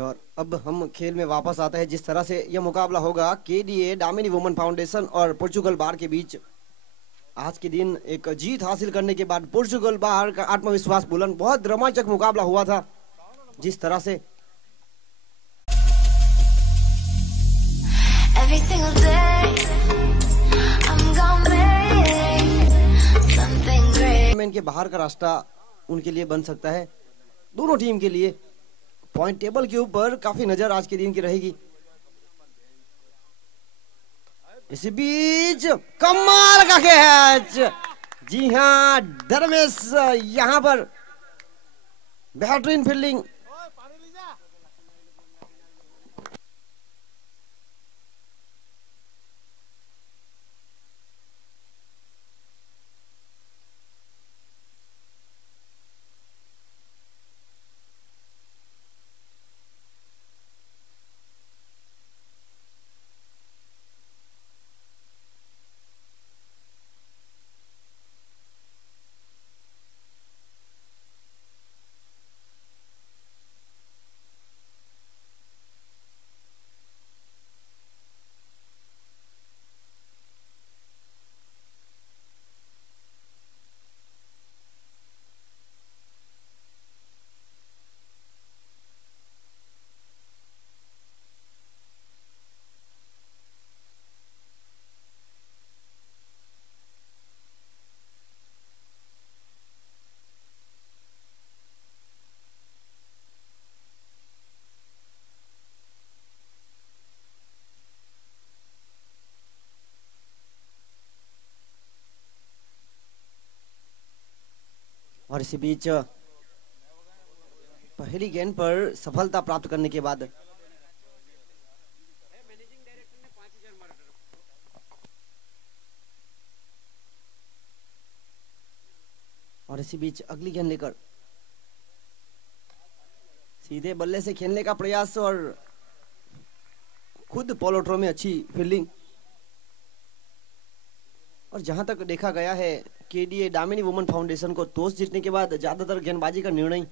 और अब हम खेल में वापस आते हैं। जिस तरह से यह मुकाबला होगा केडीए दामिनी वुमेन फाउंडेशन और पोर्चुगल बार के बीच। आज के दिन एक जीत हासिल करने के बाद पोर्चुगल बार का आत्मविश्वास बुलंद। बहुत रोमांचक मुकाबला हुआ था। जिस तरह से के बाहर का रास्ता उनके लिए बन सकता है। दोनों टीम के लिए पॉइंट टेबल के ऊपर काफी नजर आज के दिन की रहेगी। इसी बीच कमाल का कैच। जी हाँ, धर्मेश यहां पर बेहतरीन फील्डिंग। और इसी बीच पहली गेंद पर सफलता प्राप्त करने के बाद और इसी बीच अगली गेंद लेकर सीधे बल्ले से खेलने का प्रयास और खुद पॉलोट्रो में अच्छी फील्डिंग। और जहां तक देखा गया है केडीए दामिनी वुमेन फाउंडेशन को टॉस जीतने के बाद ज्यादातर गेंदबाजी का निर्णय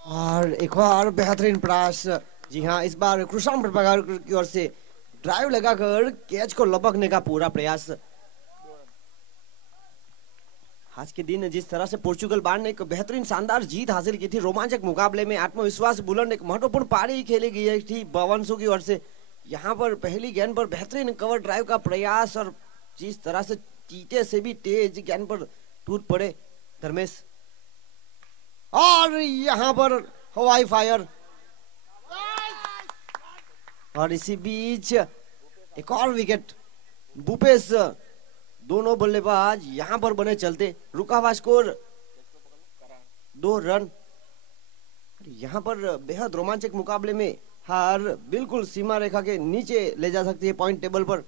और एक और बेहतरीन प्रयास। जी हाँ, इस बार कृषाम प्रभाकर की ओर से ड्राइव लगाकर कैच को लपकने का पूरा प्रयास। आज के दिन जिस तरह से पोर्चुगल बार ने एक बेहतरीन शानदार जीत हासिल की थी, रोमांचक मुकाबले में आत्मविश्वास बुलंद, एक महत्वपूर्ण पारी खेली गई थी बवंशु की ओर से। यहाँ पर पहली गेंद पर बेहतरीन कवर ड्राइव का प्रयास और जिस तरह से चीते से भी तेज गेंद पर टूट पड़े धर्मेश। और यहाँ पर हवाई फायर। और इसी बीच एक और विकेट। भूपेश दोनों बल्लेबाज यहां पर बने चलते। रुका हुआ स्कोर 2 रन। यहां पर बेहद रोमांचक मुकाबले में हार बिल्कुल सीमा रेखा के नीचे ले जा सकती है पॉइंट टेबल पर।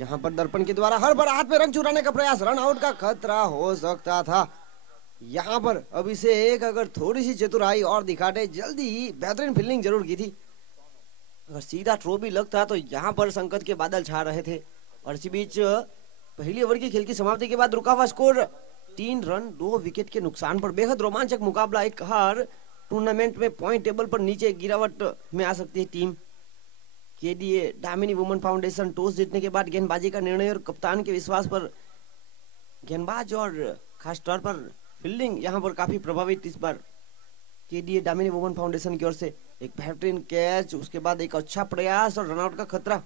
यहाँ पर दर्पण के द्वारा हर बार हाथ में रन चुराने का प्रयास, रन आउट का खतरा हो सकता था। यहाँ पर अभिषेक अगर थोड़ी सी चतुराई और दिखाते जल्दी ही बेहतरीन फील्डिंग जरूर की थी। अगर सीधा थ्रो भी लगता तो यहाँ पर संकट के बादल छा रहे थे। और इसी बीच पहली ओवर की खेल की समाप्ति के बाद रुका हुआ स्कोर 3 रन 2 विकेट के नुकसान पर। बेहद रोमांचक मुकाबला। एक हार टूर्नामेंट में पॉइंट टेबल पर नीचे गिरावट में आ सकती है team. KDA Damini women foundation toss जीतने के बाद गेंदबाजी का निर्णय और कप्तान के विश्वास पर गेंदबाज और खास तौर पर फील्डिंग यहाँ पर काफी प्रभावित इस बार केडीए दामिनी वुमेन फाउंडेशन की ओर से। एक बेहतरीन कैच, उसके बाद एक अच्छा प्रयास और रनआउट का खतरा।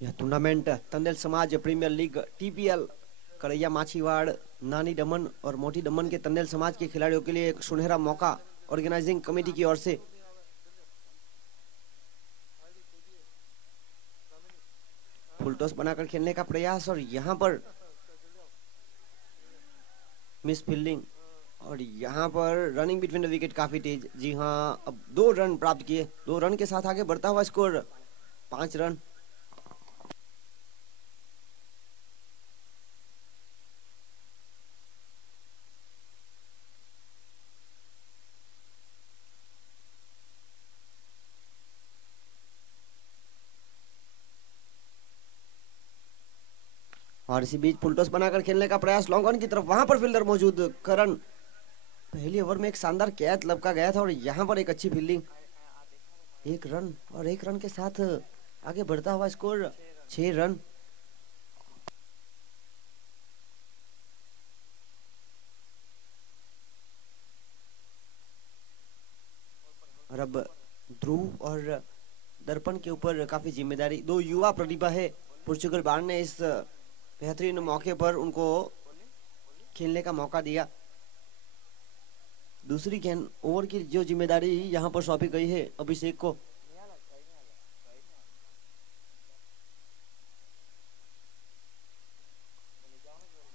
यह टूर्नामेंट तंदेल समाज प्रीमियर लीग टीपीएल करैया माछीवाड़ नानी दमन और मोटी दमन के तंदेल समाज के खिलाड़ियों के लिए एक सुनहरा मौका ऑर्गेनाइजिंग कमेटी की ओर से। फुल टॉस बनाकर खेलने का प्रयास और यहाँ पर मिस फील्डिंग और यहाँ पर रनिंग बिटवीन द विकेट काफी तेज। जी हाँ, अब 2 रन प्राप्त किए। 2 रन के साथ आगे बढ़ता हुआ स्कोर 5 रन। और इसी बीच फुल टॉस बनाकर खेलने का प्रयास लॉन्ग ऑन की तरफ। वहां पर फील्डर मौजूद करण। पहली ओवर में एक शानदार कैच लपका गया था और यहाँ पर एक अच्छी फील्डिंग। 1 रन और 1 रन के साथ आगे बढ़ता हुआ स्कोर 6 रन। और अब ध्रुव और दर्पण के ऊपर काफी जिम्मेदारी। 2 युवा प्रतिभा है। पोर्चुगल बार ने इस बेहतरीन मौके पर उनको खेलने का मौका दिया। दूसरी गेंद ओवर की जो जिम्मेदारी यहाँ पर सौंपी गई है अभिषेक को।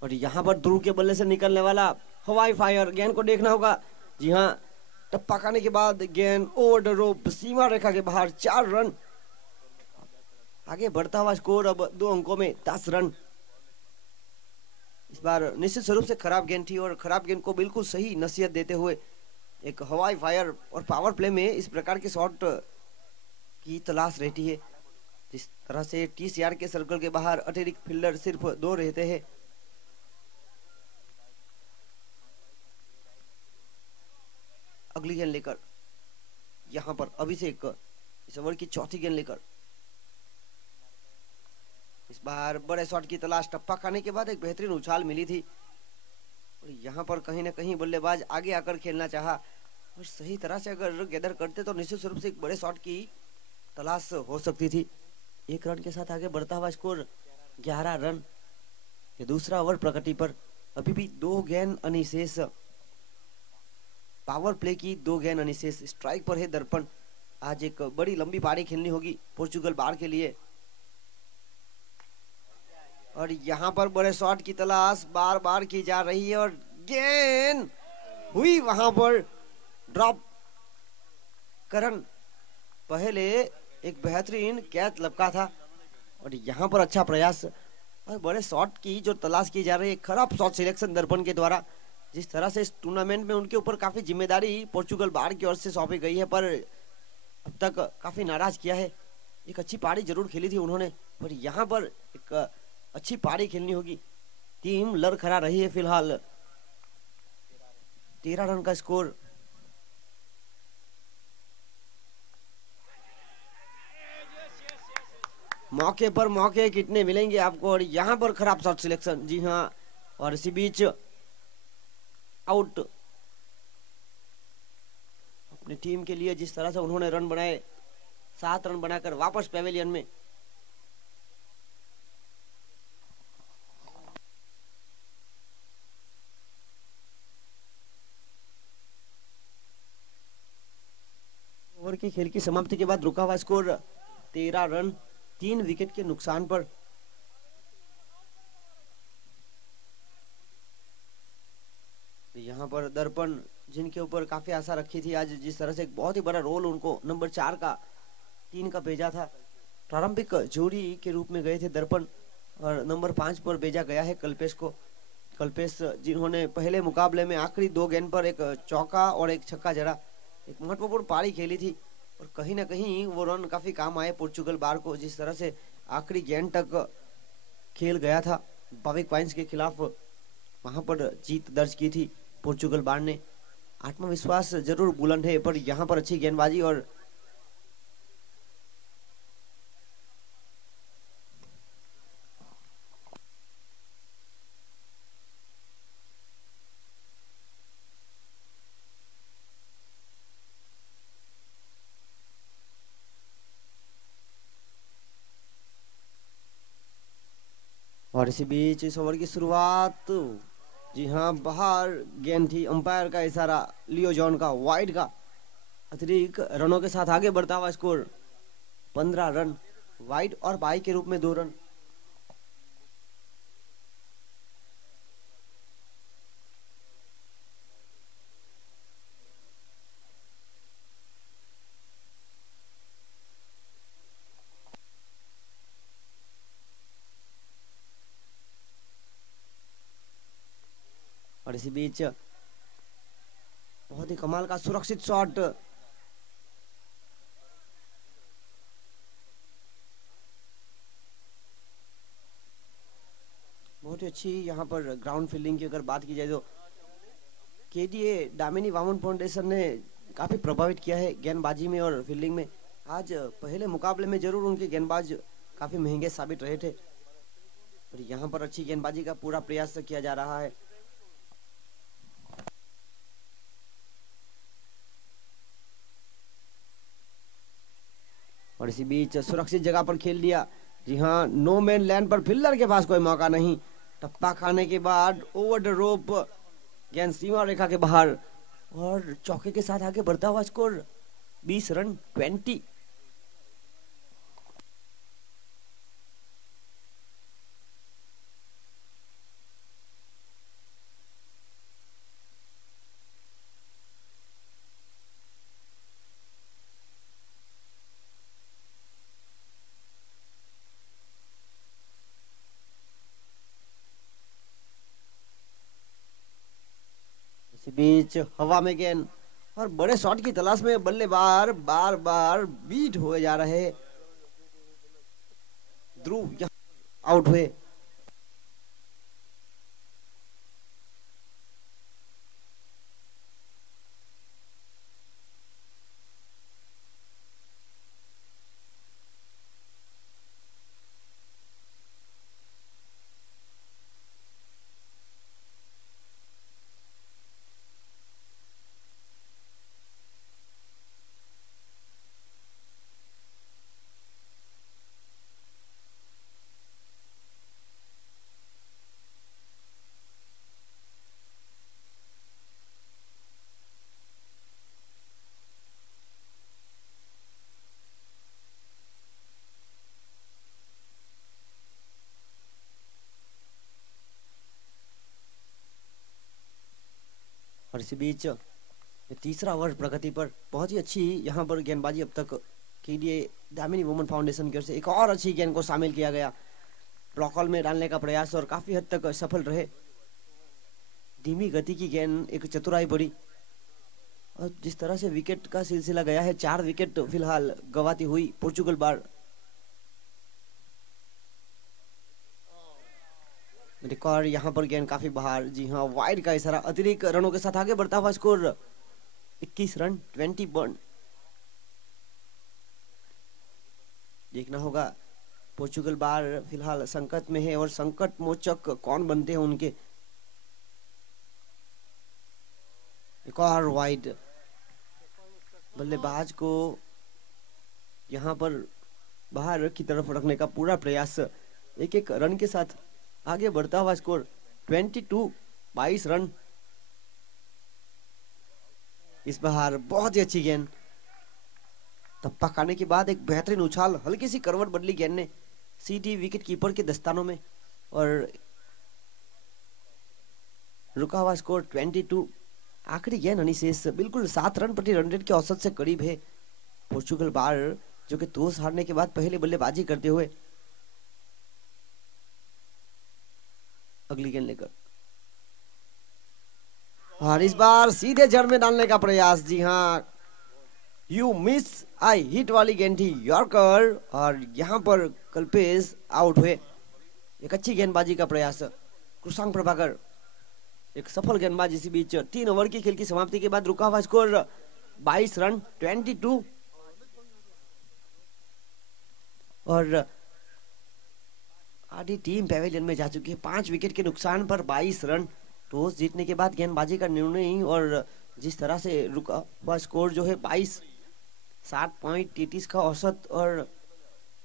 और यहाँ पर ध्रुव के बल्ले से निकलने वाला हवाई फायर गेंद को देखना होगा। जी हाँ, टप्पा खाने के बाद गेंद ओवर द रोप सीमा रेखा के बाहर। 4 रन। आगे बढ़ता हुआ स्कोर अब 2 अंकों में 10 रन। इस बार निश्चित स्वरूप से खराब गेंद थी और खराब गेंद को बिल्कुल सही नसीहत देते हुए एक हवाई फायर और पावर प्ले में इस प्रकार के शॉट की तलाश रहती है। जिस तरह से 30 यार्ड के सर्कल के बाहर अतिरिक्त फील्डर सिर्फ 2 रहते हैं। अगली गेंद लेकर यहाँ पर अभिषेक इस ओवर की चौथी गेंद लेकर। इस बार बड़े शॉट की तलाश। टप्पा खाने के बाद एक बेहतरीन उछाल मिली थी और यहाँ पर कहीं ना कहीं बल्लेबाज आगे आकर खेलना चाहा और सही तरह से अगर गैदर करते तो निश्चित रूप से एक बड़े शॉट की तलाश हो सकती थी। 1 रन के साथ आगे बढ़ता हुआ स्कोर 11 रन। ये दूसरा ओवर प्रगति पर। अभी भी 2 गेंद अनिशेष। पावर प्ले की 2 गेंद अनिशेष। स्ट्राइक पर है दर्पण। आज एक बड़ी लंबी पारी खेलनी होगी पोर्चुगल बार के लिए। और यहाँ पर बड़े शॉट की तलाश बार बार की जा रही है और गेंद हुई वहां पर ड्रॉप। करण पहले एक बेहतरीन कैच लपका था और यहाँ पर अच्छा प्रयास और बड़े शॉट की जो तलाश की जा रही है। खराब शॉट सिलेक्शन दर्पण के द्वारा। जिस तरह से इस टूर्नामेंट में उनके ऊपर काफी जिम्मेदारी पोर्चुगल बार की ओर से सौंपी गई है पर अब तक काफी नाराज किया है। एक अच्छी पारी जरूर खेली थी उन्होंने पर यहाँ पर एक अच्छी पारी खेलनी होगी। टीम लड़खड़ा रही है फिलहाल। 13 रन का स्कोर। मौके पर मौके कितने मिलेंगे आपको और यहाँ पर खराब शॉट सिलेक्शन। जी हाँ, और इसी बीच आउट। अपनी टीम के लिए जिस तरह से उन्होंने रन बनाए 7 रन बनाकर वापस पेविलियन में। ओवर की खेल की समाप्ति के बाद रुका हुआ स्कोर 13 रन। 3 विकेट के नुकसान पर। यहाँ पर दर्पण जिनके ऊपर काफी आशा रखी थी, आज जिस तरह से एक बहुत ही बड़ा रोल उनको नंबर 4 का 3 का भेजा था। प्रारंभिक जोड़ी के रूप में गए थे दर्पण और नंबर 5 पर भेजा गया है कल्पेश को। कल्पेश जिन्होंने पहले मुकाबले में आखिरी 2 गेंद पर एक चौका और एक छक्का जड़ा, एक महत्वपूर्ण पारी खेली थी और कहीं ना कहीं वो रन काफी काम आए पोर्चुगल बार को। जिस तरह से आखिरी गेंद तक खेल गया था बाविक वाइन्स के खिलाफ, वहां पर जीत दर्ज की थी पोर्चुगल बार ने। आत्मविश्वास जरूर बुलंद है, पर यहाँ पर अच्छी गेंदबाजी और इसी बीच इस ओवर की शुरुआत, जी हाँ, बाहर गेंद थी, अंपायर का इशारा, लियो जॉन का वाइड का। अतिरिक्त रनों के साथ आगे बढ़ता हुआ स्कोर 15 रन, वाइड और बाई के रूप में 2 रन। और इसी बीच बहुत ही कमाल का सुरक्षित शॉट, बहुत ही अच्छी यहाँ पर ग्राउंड फील्डिंग की अगर बात की जाए तो केडीए दामिनी वामन फाउंडेशन ने काफी प्रभावित किया है गेंदबाजी में और फील्डिंग में। आज पहले मुकाबले में जरूर उनके गेंदबाज काफी महंगे साबित रहे थे, पर यहाँ पर अच्छी गेंदबाजी का पूरा प्रयास किया जा रहा है। और इसी बीच सुरक्षित जगह पर खेल दिया, जी हाँ, नो मैन लैंड पर फील्डर के पास कोई मौका नहीं। टप्पा खाने के बाद ओवर द रोप, गेंद सीमा रेखा के बाहर और चौके के साथ आगे बढ़ता हुआ स्कोर 20 रन 20। इसी बीच हवा में गेंद और बड़े शॉट की तलाश में बल्लेबाज बार बार बीट हुए जा रहे। ध्रुव यहाँ आउट हुए। और इसी बीच तीसरा ओवर प्रगति पर, बहुत ही अच्छी यहाँ पर गेंदबाजी अब तक के लिए दामिनी वुमन फाउंडेशन की ओर से। एक और अच्छी गेंद को शामिल किया गया ब्लॉक हॉल में डालने का प्रयास और काफी हद तक सफल रहे। धीमी गति की गेंद, एक चतुराई बड़ी और जिस तरह से विकेट का सिलसिला गया है, 4 विकेट फिलहाल गवाती हुई पोर्चुगल बार। रिकॉर्ड यहाँ पर गेंद काफी बाहर, जी हाँ, वाइड का इशारा। अतिरिक्त रनों के साथ आगे बढ़ता हुआ स्कोर 21 रन 20 बॉन्ड। देखना होगा पोर्चुगल बार फिलहाल संकट में है और संकट मोचक कौन बनते हैं उनके। एक और वाइड, बल्लेबाज को यहाँ पर बाहर की तरफ रखने का पूरा प्रयास। एक एक रन के साथ आगे बढ़ता हुआ स्कोर 22 रन। इस बार बहुत ही अच्छी गेंद, टप्पा खाने के बाद एक बेहतरीन उछाल, हल्की सी करवट बदली गेंद ने सीधी विकेट कीपर के दस्तानों में और रुका हुआ स्कोर 22। आखिरी गेंद अनिशेष बिल्कुल 7 रन प्रति रन रेट के औसत से करीब है। पोर्चुगल बार जो कि टॉस हारने के बाद पहले बल्लेबाजी करते हुए अगली गेंद लेकर और इस बार सीधे जड़ में डालने का प्रयास। जी हाँ, यू मिस आई हिट वाली गेंद थी, यॉर्कर, और यहाँ पर कल्पेश आउट हुए। एक अच्छी गेंदबाजी का प्रयास कृषांक प्रभाकर, एक सफल गेंदबाज। इसी बीच 3 ओवर की खेल की समाप्ति के बाद रुका हुआ स्कोर 22 रन 22 और आधी टीम पैवेलियन में जा चुकी है। 5 विकेट के नुकसान पर 22 रन। टॉस जीतने के बाद गेंदबाजी का निर्णय और जिस तरह से रुका हुआ स्कोर जो है 22, 7.33 का औसत और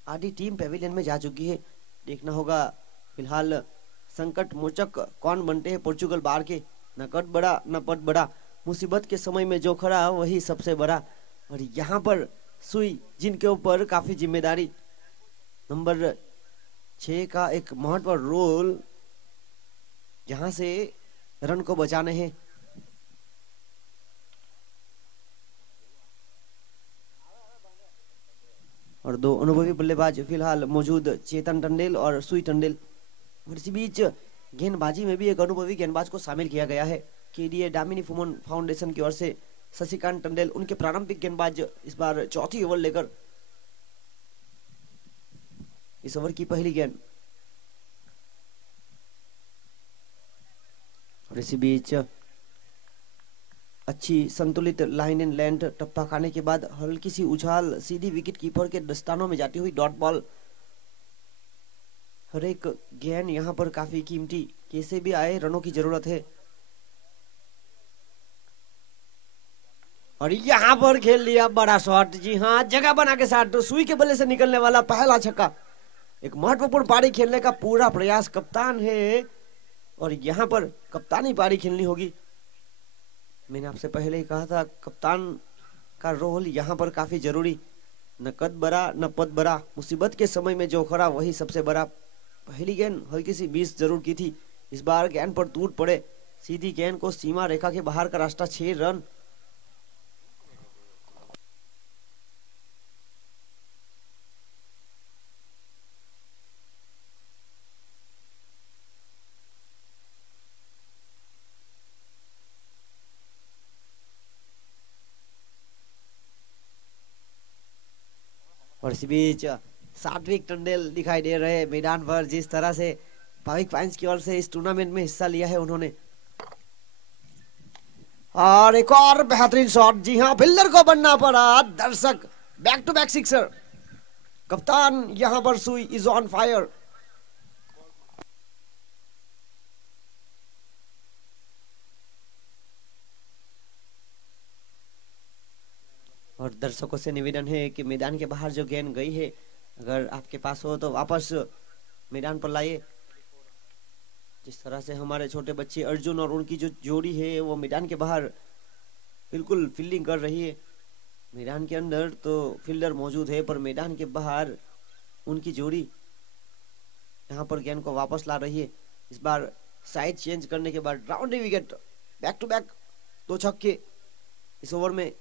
आधी टीम पैवेलियन में जा चुकी है। देखना होगा फिलहाल संकट मोचक कौन बनते हैं पोर्चुगल बार के। न कद बड़ा न पद बड़ा, मुसीबत के समय में जो खड़ा वही सबसे बड़ा। और यहाँ पर सुई जिनके ऊपर काफी जिम्मेदारी, नंबर 6 का एक महत्वपूर्ण रोल जहां से रन को बचाने हैं। और 2 अनुभवी बल्लेबाज फिलहाल मौजूद, चेतन टंडेल और सुई टंडेल। और इसी बीच गेंदबाजी में भी एक अनुभवी गेंदबाज को शामिल किया गया है। केडीए दामिनी फुमन फाउंडेशन की ओर से शशिकांत टंडेल, उनके प्रारंभिक गेंदबाज इस बार चौथी ओवर लेकर इस ओवर की पहली गेंद। और इसी बीच अच्छी संतुलित लाइन एंड लेंथ, टप्पा खाने के बाद हल्की सी उछाल सीधी विकेट कीपर के दस्तानों में जाती हुई डॉट बॉल। हर एक गेंद यहाँ पर काफी कीमती, कैसे भी आए रनों की जरूरत है। और यहाँ पर खेल लिया बड़ा शॉट। जी हाँ, जगह बना के साथ सुई के बल्ले से निकलने वाला पहला छक्का। एक महत्वपूर्ण पारी खेलने का पूरा प्रयास कप्तान है और यहाँ पर कप्तानी पारी खेलनी होगी। मैंने आपसे पहले ही कहा था कप्तान का रोल यहाँ पर काफी जरूरी। न कद बड़ा न पद बड़ा, मुसीबत के समय में जो खड़ा वही सबसे बड़ा। पहली गेंद हल्की सी मिस जरूर की थी, इस बार गेंद पर टूट पड़े। सीधी गेंद को सीमा रेखा के बाहर का रास्ता, 6 रन। और इसी बीच सात्विक टंडेल दिखाई दे रहे हैं मैदान पर। जिस तरह से भाविक फाइंस की ओर से इस टूर्नामेंट में हिस्सा लिया है उन्होंने। और एक और बेहतरीन शॉट। जी हाँ, फील्डर को बनना पड़ा दर्शक, बैक टू बैक सिक्सर। कप्तान यहां पर सुई इज ऑन फायर। और दर्शकों से निवेदन है कि मैदान के बाहर जो गेंद गई है, अगर आपके पास हो तो वापस मैदान पर लाइए। जिस तरह से हमारे छोटे बच्चे अर्जुन और उनकी जो जोड़ी है वो मैदान के बाहर बिल्कुल फील्डिंग कर रही है। मैदान के अंदर तो फील्डर मौजूद है पर मैदान के बाहर उनकी जोड़ी यहाँ पर गेंद को वापस ला रही है। इस बार साइड चेंज करने के बाद round wicket, back to back 2 छक्के इस ओवर में।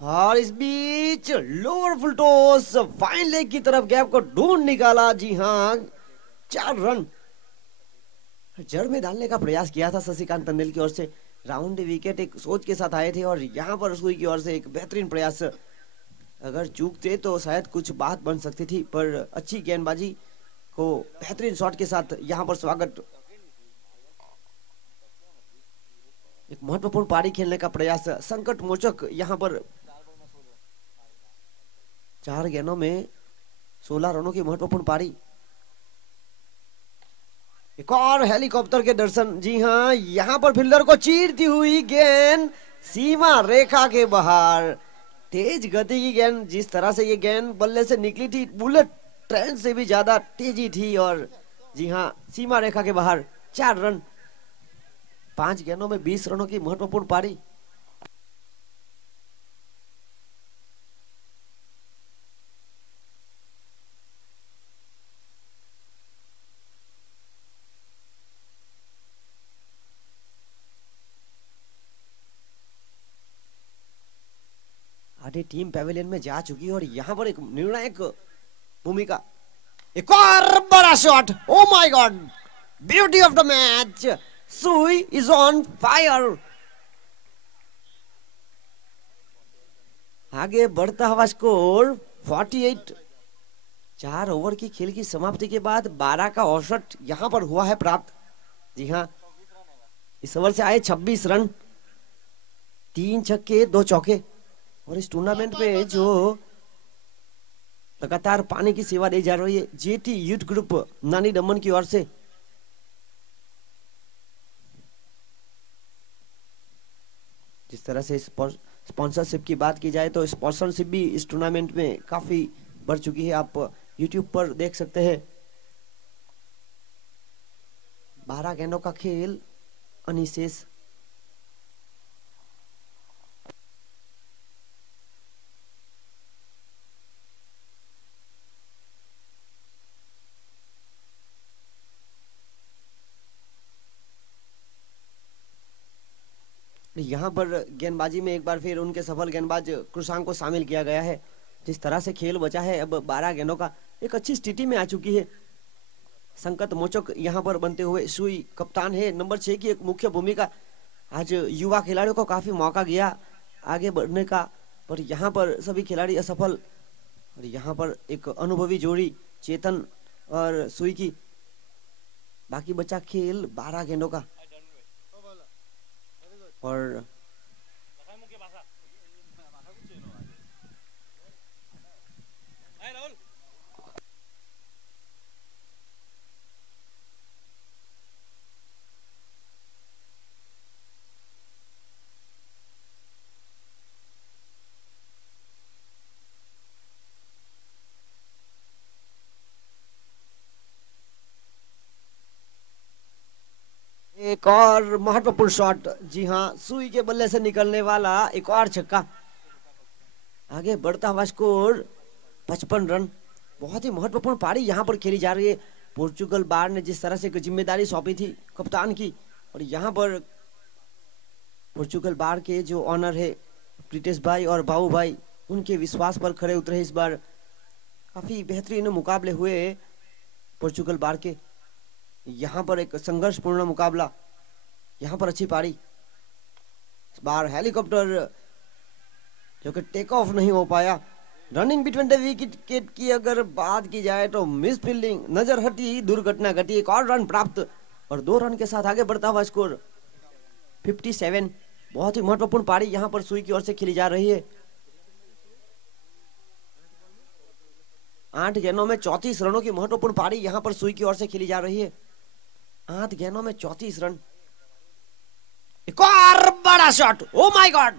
और इस बीच lower full toss fine leg की तरफ गैप को ढूंढ निकाला। जी हाँ, 4 रन जड़ में डालने का प्रयास किया था शशिकांत टंडेल की ओर से। राउंड विकेट एक सोच के साथ आए थे और यहाँ पर सुई की ओर से एक बेहतरीन प्रयास। अगर चूकते तो शायद कुछ बात बन सकती थी, पर अच्छी गेंदबाजी को बेहतरीन शॉट के साथ यहाँ पर स्वागत। एक महत्वपूर्ण पारी खेलने का प्रयास, संकट मोचक यहाँ पर 4 गेंदों में 16 रनों की महत्वपूर्ण पारी। एक और हेलीकॉप्टर के दर्शन। जी हाँ, यहाँ पर फील्डर को चीरती हुई गेंद सीमा रेखा के बाहर। तेज गति की गेंद, जिस तरह से ये गेंद बल्ले से निकली थी बुलेट ट्रेन से भी ज्यादा तेजी थी। और जी हाँ, सीमा रेखा के बाहर 4 रन। 5 गेंदों में 20 रनों की महत्वपूर्ण पारी। आधी टीम पेविलियन में जा चुकी है और यहाँ पर एक निर्णायक भूमिका। एक और बड़ा shot, oh my God, beauty of the match, सुई इज ऑन फायर। आगे बढ़ता हुआ स्कोर 48। 4 ओवर की खेल की समाप्ति के बाद 12 का औसत यहां पर हुआ है प्राप्त। जी हाँ, इस ओवर से आए 26 रन, 3 छक्के 2 चौके। और इस टूर्नामेंट में जो लगातार पानी की सेवा दी जा रही है जेटी यूथ ग्रुप नानी दमन की ओर से, जिस तरह से स्पॉन्सरशिप की बात की जाए तो स्पॉन्सरशिप भी इस टूर्नामेंट में काफी बढ़ चुकी है। आप यूट्यूब पर देख सकते हैं। 12 गेंदों का खेल अनिशेष। यहाँ पर गेंदबाजी में एक बार फिर उनके सफल गेंदबाज कृषांक को शामिल किया गया है। जिस तरह से खेल बचा है अब 12 गेंदों का, एक अच्छी स्थिति में आ चुकी है। संकट मोचक यहाँ पर बनते हुए सुई कप्तान है। नंबर 6 की एक मुख्य भूमिका। आज युवा खिलाड़ियों को काफी मौका गया आगे बढ़ने का, पर यहाँ पर सभी खिलाड़ी असफल। और यहाँ पर एक अनुभवी जोड़ी चेतन और सुई की। बाकी बचा खेल 12 गेंदों का। और एक और महत्वपूर्ण शॉट। जी हाँ, सुई के बल्ले से निकलने वाला एक और छक्का। आगे बढ़ता हुआ स्कोर 55 रन। बहुत ही महत्वपूर्ण पारी यहाँ पर खेली जा रही है। पोर्चुगल बार ने जिस तरह से जिम्मेदारी सौंपी थी कप्तान की, और यहाँ पर पोर्चुगल बार के जो ऑनर है प्रीतेश भाई और बाबू भाई, उनके विश्वास पर खड़े उतरे। इस बार काफी बेहतरीन मुकाबले हुए पोर्चुगल बार के। यहाँ पर एक संघर्षपूर्ण मुकाबला, यहाँ पर अच्छी पारी। इस बार हेलीकॉप्टर जो कि टेक ऑफ नहीं हो पाया। रनिंग बिटवीन द विकेट की अगर बात की जाए तो मिस फील्डिंग, नजर हटी, दुर्घटना घटी। एक और रन प्राप्त और 2 रन के साथ आगे बढ़ता हुआ स्कोर 57। बहुत ही महत्वपूर्ण पारी यहाँ पर सुई की ओर से खेली जा रही है। 8 गेंदों में 34 रनों की महत्वपूर्ण पारी यहाँ पर सुई की ओर से खेली जा रही है। 8 गेंदों में 34 रन। एक और बड़ा shot, oh my God,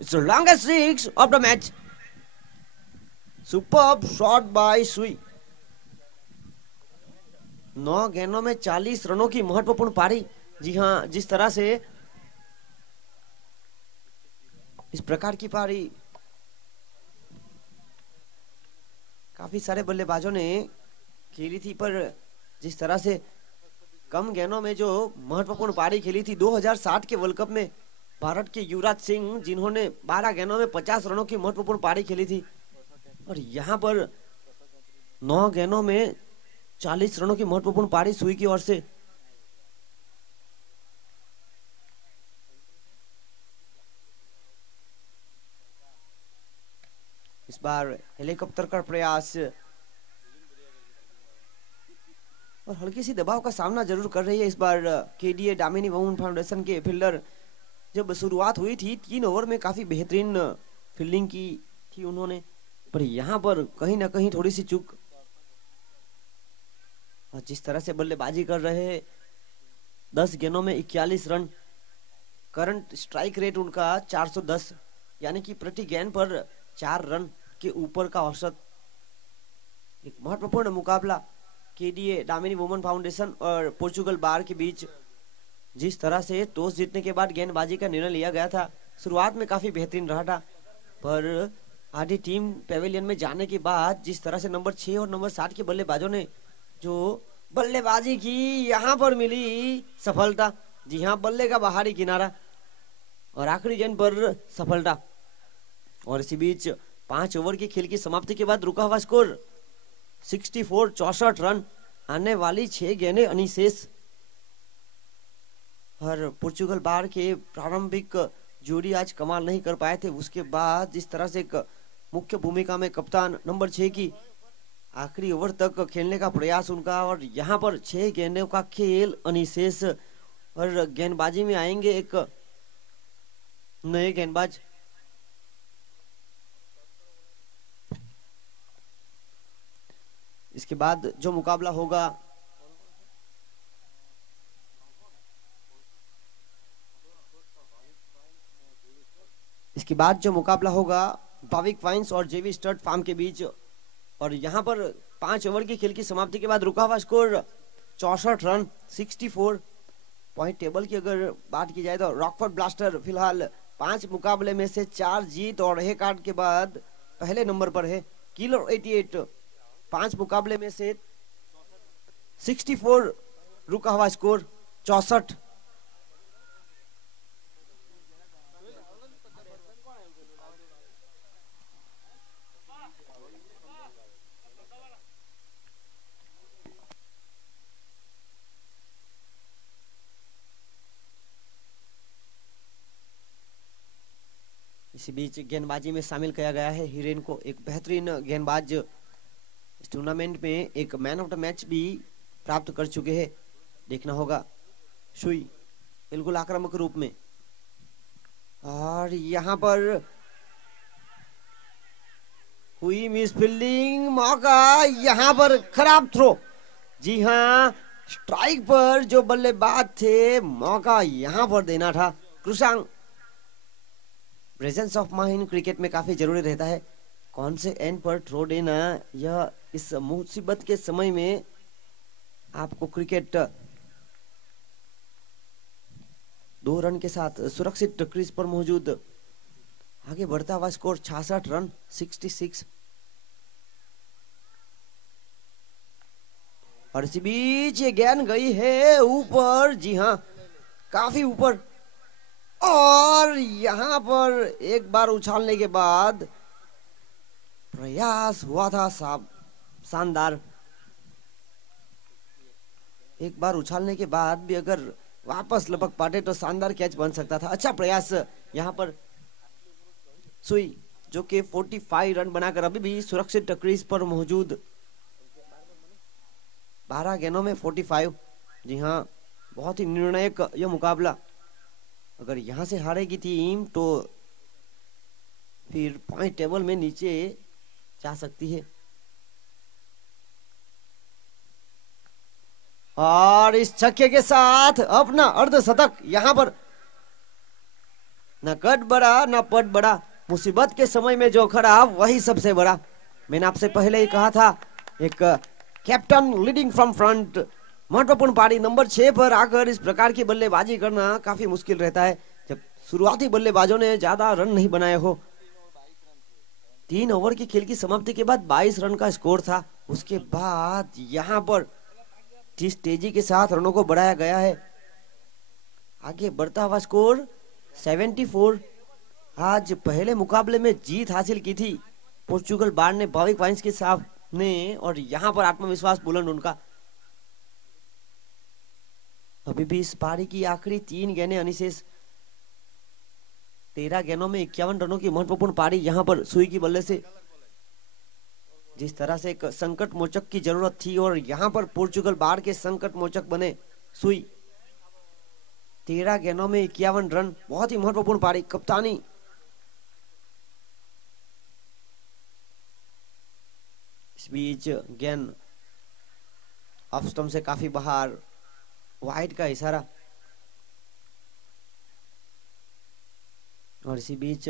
it's the longest six of the match. Superb shot bye सुई। 9 गेंदों में 40 रनों की महत्वपूर्ण पारी। जी हाँ, जिस तरह से इस प्रकार की पारी काफी सारे बल्लेबाजों ने खेली थी, पर जिस तरह से कम गेंदों में जो महत्वपूर्ण पारी खेली थी 2007 के वर्ल्ड कप में भारत के युवराज सिंह, जिन्होंने 12 गेंदों में 50 रनों की महत्वपूर्ण पारी खेली थी, और यहाँ पर 9 गेंदों में 40 रनों की महत्वपूर्ण पारी सुई की ओर से। इस बार हेलीकॉप्टर का प्रयास और हल्की सी दबाव का सामना जरूर कर रही है इस बार केडीए दामिनी वुमेन फाउंडेशन के फील्डर। जब शुरुआत हुई थी 3 ओवर में काफी बेहतरीन फील्डिंग की थी उन्होंने, पर यहाँ पर कहीं ना कहीं थोड़ी सी चूक। और जिस तरह से बल्लेबाजी कर रहे हैं, 10 गेंदों में 41 रन। करंट स्ट्राइक रेट उनका 410, यानी कि प्रति गेंद पर 4 रन के ऊपर का औसत। एक महत्वपूर्ण मुकाबला केडीए दामिनी वुमेन फाउंडेशन और पोर्चुगल बार के बीच। जिस तरह से टॉस जीतने के बाद गेंदबाजी का निर्णय लिया गया था, शुरुआत में काफी बेहतरीन रहा था, पर आधी टीम पेविलियन में जाने के बाद जिस तरह से नंबर 6 और नंबर 7 के बल्लेबाजों ने जो बल्लेबाजी की, यहाँ पर मिली सफलता। जी हाँ, बल्ले का बाहरी किनारा और आखिरी गेंद पर सफलता। और इसी बीच 5 ओवर की खेल की समाप्ति के बाद रुका हुआ स्कोर 64 रन। आने वाली 6 गेंदें अनिशेष। और पोर्चुगल बार के प्रारंभिक जोड़ी आज कमाल नहीं कर पाए थे, उसके बाद जिस तरह से एक मुख्य भूमिका में कप्तान नंबर 6 की आखिरी ओवर तक खेलने का प्रयास उनका, और यहाँ पर 6 गेंदों का खेल अनिशेष। और गेंदबाजी में आएंगे एक नए गेंदबाज। इसके बाद जो मुकाबला होगा भाविक वाइन्स और जेवी स्टड फार्म के बीच। और यहाँ पर 5 ओवर की खेल की समाप्ति के बाद रुका हुआ स्कोर 64 रन 64। पॉइंट टेबल की अगर बात की जाए तो रॉकफोर्ड ब्लास्टर फिलहाल 5 मुकाबले में से 4 जीत और 1 हार के बाद पहले नंबर पर है। किलर 88 5 मुकाबले में से 64, रुका हुआ स्कोर 64। इसी बीच गेंदबाजी में शामिल किया गया है हिरेन को, एक बेहतरीन गेंदबाज। इस टूर्नामेंट में एक मैन ऑफ द मैच भी प्राप्त कर चुके हैं। देखना होगा सुई बिल्कुल आक्रामक रूप में। और यहाँ पर हुई मिस फील्डिंग, मौका यहाँ पर खराब थ्रो। जी हाँ, स्ट्राइक पर जो बल्लेबाज थे, मौका यहाँ पर देना था। कृषांक, प्रेजेंस ऑफ माइंड क्रिकेट में काफी जरूरी रहता है। कौन से एंड पर थ्रो देना, यह इस मुसीबत के समय में आपको क्रिकेट 2 रन के साथ सुरक्षित क्रीज पर मौजूद। आगे बढ़ता हुआ स्कोर 66 रन 66। और इसी बीच ये गेंद गई है ऊपर, जी हाँ काफी ऊपर। और यहाँ पर एक बार उछालने के बाद प्रयास हुआ था शानदार। एक बार उछालने के बाद भी अगर वापस लपक पाते तो शानदार कैच बन सकता था। अच्छा प्रयास यहाँ पर सुई, जो कि 45 रन बनाकर अभी भी सुरक्षित क्रीज पर मौजूद। 12 गेंदों में 45। जी हाँ, बहुत ही निर्णायक यह मुकाबला। अगर यहां से हारेगी टीम तो फिर पॉइंट टेबल में नीचे जा सकती है। और इस छक्के के साथ अपना अर्धशतक, यहां पर न कद बड़ा न पद बड़ा, मुसीबत के समय में जो खड़ा वही सबसे बड़ा। मैंने आपसे पहले ही कहा था, एक कैप्टन लीडिंग फ्रॉम फ्रंट, महत्वपूर्ण पारी नंबर 6 पर आकर इस प्रकार की बल्लेबाजी करना काफी मुश्किल रहता है जब शुरुआती बल्लेबाजों ने ज्यादा रन नहीं बनाए हो। 3 ओवर की खेल की समाप्ति के बाद 22 रन का स्कोर था। उसके बाद यहां पर जिस तेजी के साथ रनों को बढ़ाया गया है, आगे बढ़ता हुआ स्कोर 74। आज पहले मुकाबले में जीत हासिल की थी पोर्चुगल बार ने भाविक वाइन्स के सामने, और यहां पर आत्मविश्वास बुलंद उनका। अभी भी इस पारी की आखिरी 3 गेंदें अनिशेष। 13 गेंदों में 51 रनों की महत्वपूर्ण पारी यहां पर सुई की बल्ले से। जिस तरह से एक संकट मोचक की जरूरत थी और यहां पर पोर्चुगल बार के संकट मोचक बने सुई। 13 गेंदों में 51 रन, बहुत ही महत्वपूर्ण पारी। कप्तानी इस बीच गेंद ऑफ स्टंप से काफी बाहर, वाइड का इशारा। और इसी बीच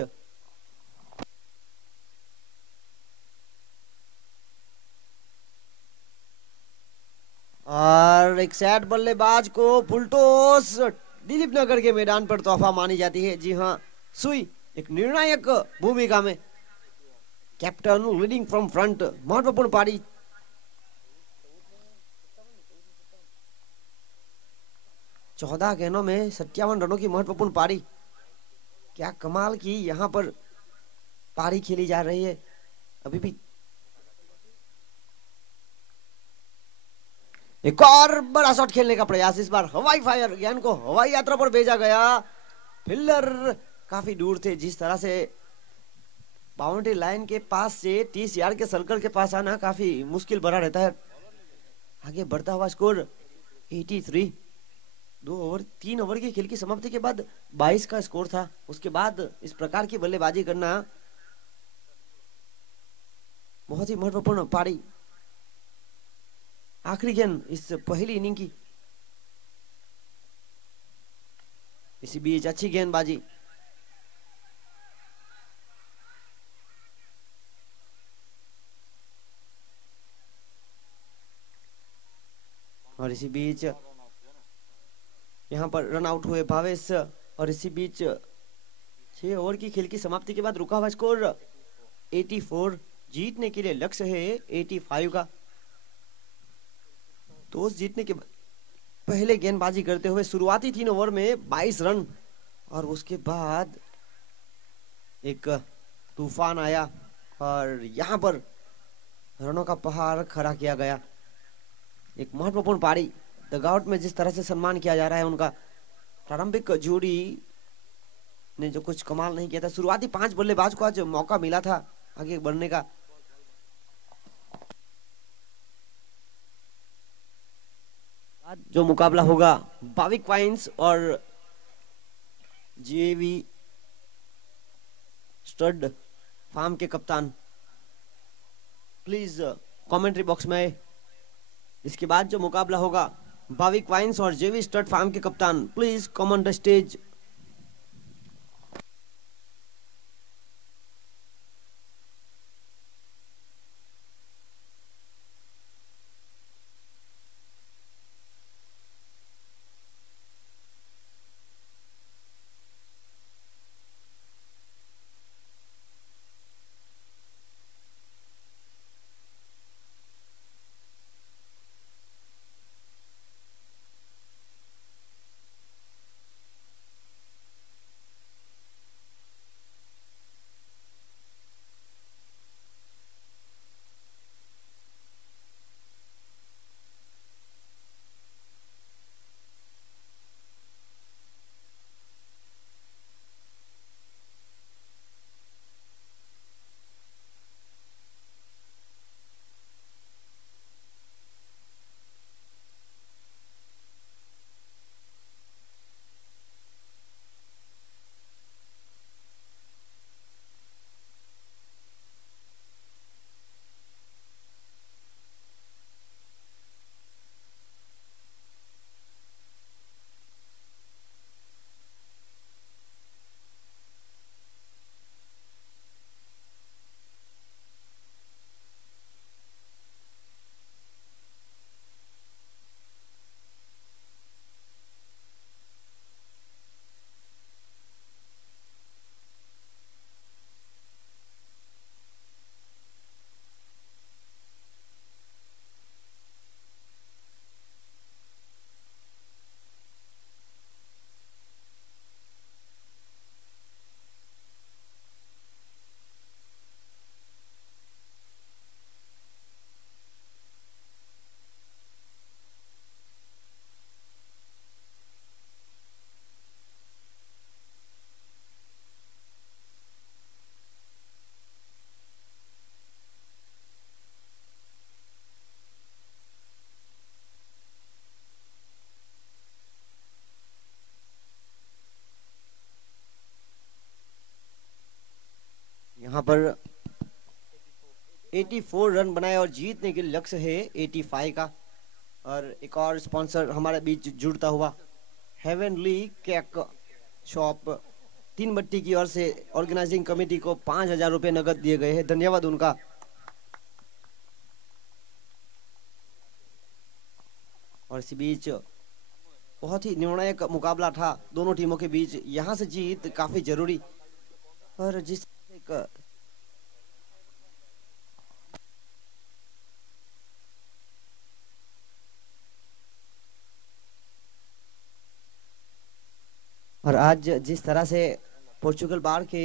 और एक सेट बल्लेबाज को फुलटॉस दिलीप नगर के मैदान पर तोहफा मानी जाती है। जी हाँ, सुई एक निर्णायक भूमिका में, कैप्टन लीडिंग फ्रॉम फ्रंट, महत्वपूर्ण पारी। चौदह गेंदों में 57 रनों की महत्वपूर्ण पारी। क्या कमाल की यहाँ पर पारी खेली जा रही है अभी भी। एक और बड़ा शॉट खेलने का प्रयास, इस बार हवाई फायर, गेंद को हवाई यात्रा पर भेजा गया। फिल्डर काफी दूर थे, जिस तरह से बाउंड्री लाइन के पास से 30 यार्ड के सर्कल के पास आना काफी मुश्किल भरा रहता है। आगे बढ़ता हुआ स्कोर 83। 3 ओवर की खेल की समाप्ति के बाद 22 का स्कोर था। उसके बाद इस प्रकार की बल्लेबाजी करना बहुत ही महत्वपूर्ण पारी। आखिरी गेंद इस पहली इनिंग की। इसी बीच अच्छी गेंदबाजी, और इसी बीच यहाँ पर रन आउट हुए भावेश। और इसी बीच 6 ओवर की खेल की समाप्ति के बाद रुका हुआ स्कोर 84। जीतने के लिए लक्ष्य है 85 का। टॉस जीतने के बाद पहले गेंदबाजी करते हुए शुरुआती 3 ओवर में 22 रन, और उसके बाद एक तूफान आया और यहाँ पर रनों का पहाड़ खड़ा किया गया। एक महत्वपूर्ण पारी। डगआउट में जिस तरह से सम्मान किया जा रहा है उनका, प्रारंभिक जोड़ी ने जो कुछ कमाल नहीं किया था। शुरुआती 5 बल्लेबाज को आज मौका मिला था आगे बढ़ने का। जो मुकाबला होगा बाविक वाइन्स और जेवी स्टड फार्म के कप्तान, प्लीज कमेंट्री बॉक्स में। इसके बाद जो मुकाबला होगा बाविक वाइन्स और जेवी स्टड फार्म के कप्तान, please come on the stage. यहाँ पर 84 रन बनाए और जीतने के लक्ष्य है 85 का। और एक और स्पॉन्सर हमारे बीच जुड़ता हुआ, हेवनली केक शॉप 3 बट्टी की ओर से ऑर्गेनाइजिंग कमेटी को 5,000 रुपए नगद दिए गए हैं, धन्यवाद उनका। और इसी बीच बहुत ही निर्णायक मुकाबला था दोनों टीमों के बीच। यहाँ से जीत काफी जरूरी, और जिस एक और आज जिस तरह से पोर्चुगल बाढ़ के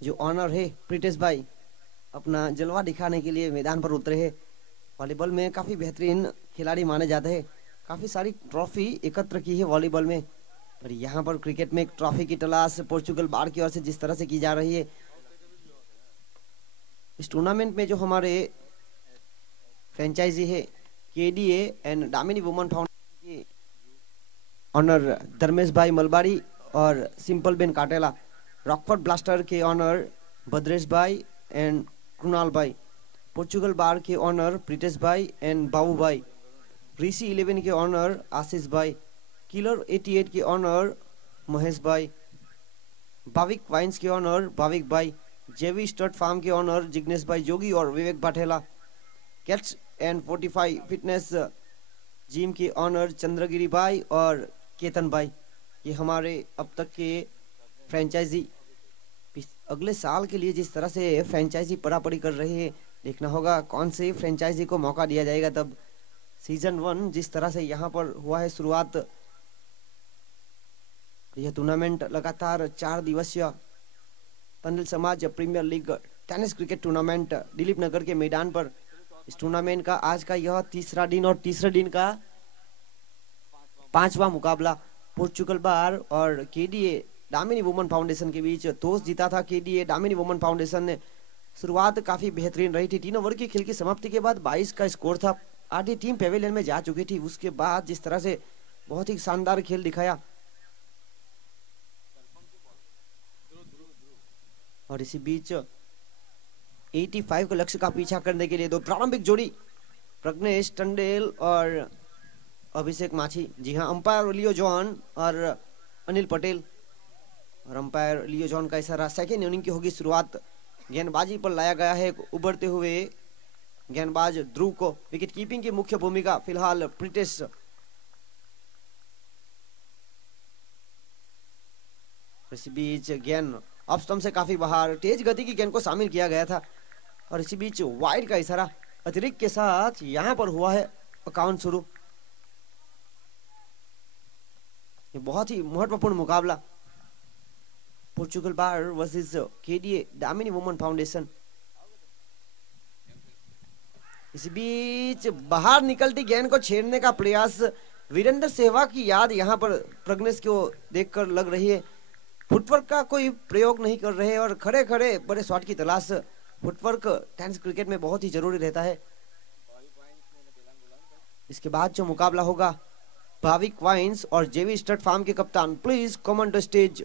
जो ऑनर है प्रीतेश भाई अपना जलवा दिखाने के लिए मैदान पर उतरे हैं। वॉलीबॉल में काफी बेहतरीन खिलाड़ी माने जाते हैं, काफी सारी ट्रॉफी एकत्र की है वॉलीबॉल में। पर यहाँ पर क्रिकेट में एक ट्रॉफी की तलाश पोर्चुगल बार की ओर से जिस तरह से की जा रही है, इस टूर्नामेंट में जो हमारे फ्रेंचाइजी है KDA and Damini woman foundation के ऑनर धर्मेश भाई मलबारी और सिंपल बेन काटेला, रॉकफोर्ड ब्लास्टर के ऑनर भद्रेश भाई एंड कृणाल भाई, पोर्चुगल बार के ऑनर प्रीतेश भाई एंड बाबू भाई, ऋषि 11 के ऑनर आशीष भाई, किलर 88 के ऑनर महेश भाई, भाविक वाइन्स के ऑनर भाविक भाई, जेवी स्टड फार्म के ऑनर जिग्नेश भाई जोगी और विवेक बाठेला, कैट्स एंड 45 फिटनेस जिम के ऑनर चंद्रगिरी भाई और केतन भाई। ये हमारे अब तक के फ्रेंचाइजी अगले साल के लिए जिस तरह से फ्रेंचाइजी पड़ापड़ी कर रही है, देखना होगा कौन से फ्रेंचाइजी को मौका दिया जाएगा। तब सीजन 1 जिस तरह से यहाँ पर हुआ है शुरुआत, यह टूर्नामेंट लगातार 4 दिवसीय Tandal Samaj premier league tennis cricket tournament Dilip Nagar के मैदान पर, इस टूर्नामेंट का आज का यह तीसरा दिन और तीसरे दिन का 5वां मुकाबला पोर्चुगल बार और केडीए दामिनी वुमन फाउंडेशन के बीच टॉस जीता था केडीए दामिनी वुमन फाउंडेशन ने। शुरुआत काफी बेहतरीन रही थी, 3 ओवर की खेल की समाप्ति के बाद 22 का स्कोर था। आधी टीम पेविलियन में जा चुकी थी, उसके बाद जिस तरह से बहुत ही शानदार खेल दिखाया और इसी बीच 85 के लक्ष्य का पीछा करने के लिए दो प्रारंभिक जोड़ी प्रज्ञेश टंडेल और अभिषेक माछी, जी हाँ अंपायर लियो जॉन और अनिल पटेल, और अंपायर लियो जॉन का इशारा सेकेंड इनिंग की होगी शुरुआत। गेंदबाजी पर लाया गया है उभरते हुए गेंदबाज ध्रुव को, विकेट कीपिंग की मुख्य भूमिका फिलहाल प्रीतेश। इसी बीच गेंद ऑफ स्टंप से काफी बाहर, तेज गति की गेंद को शामिल किया गया था और इसी बीच वाइड का इशारा अतिरिक्त के साथ यहां पर हुआ है अकाउंट शुरू। ये बहुत ही महत्वपूर्ण मुकाबला Portugal bar versus KDA Damini woman foundation. इस बीच बाहर निकलती गेंद को छेड़ने का प्रयास, वीरेंद्र सहवाग की याद यहां पर प्रज्ञेश को देखकर लग रही है। फुटवर्क का कोई प्रयोग नहीं कर रहे और खड़े खड़े बड़े शॉट की तलाश, फुटवर्क टेनिस क्रिकेट में बहुत ही जरूरी रहता है। इसके बाद जो मुकाबला होगा भाविक वाइन्स और जेवी स्टड फार्म के कप्तान, please come on the stage.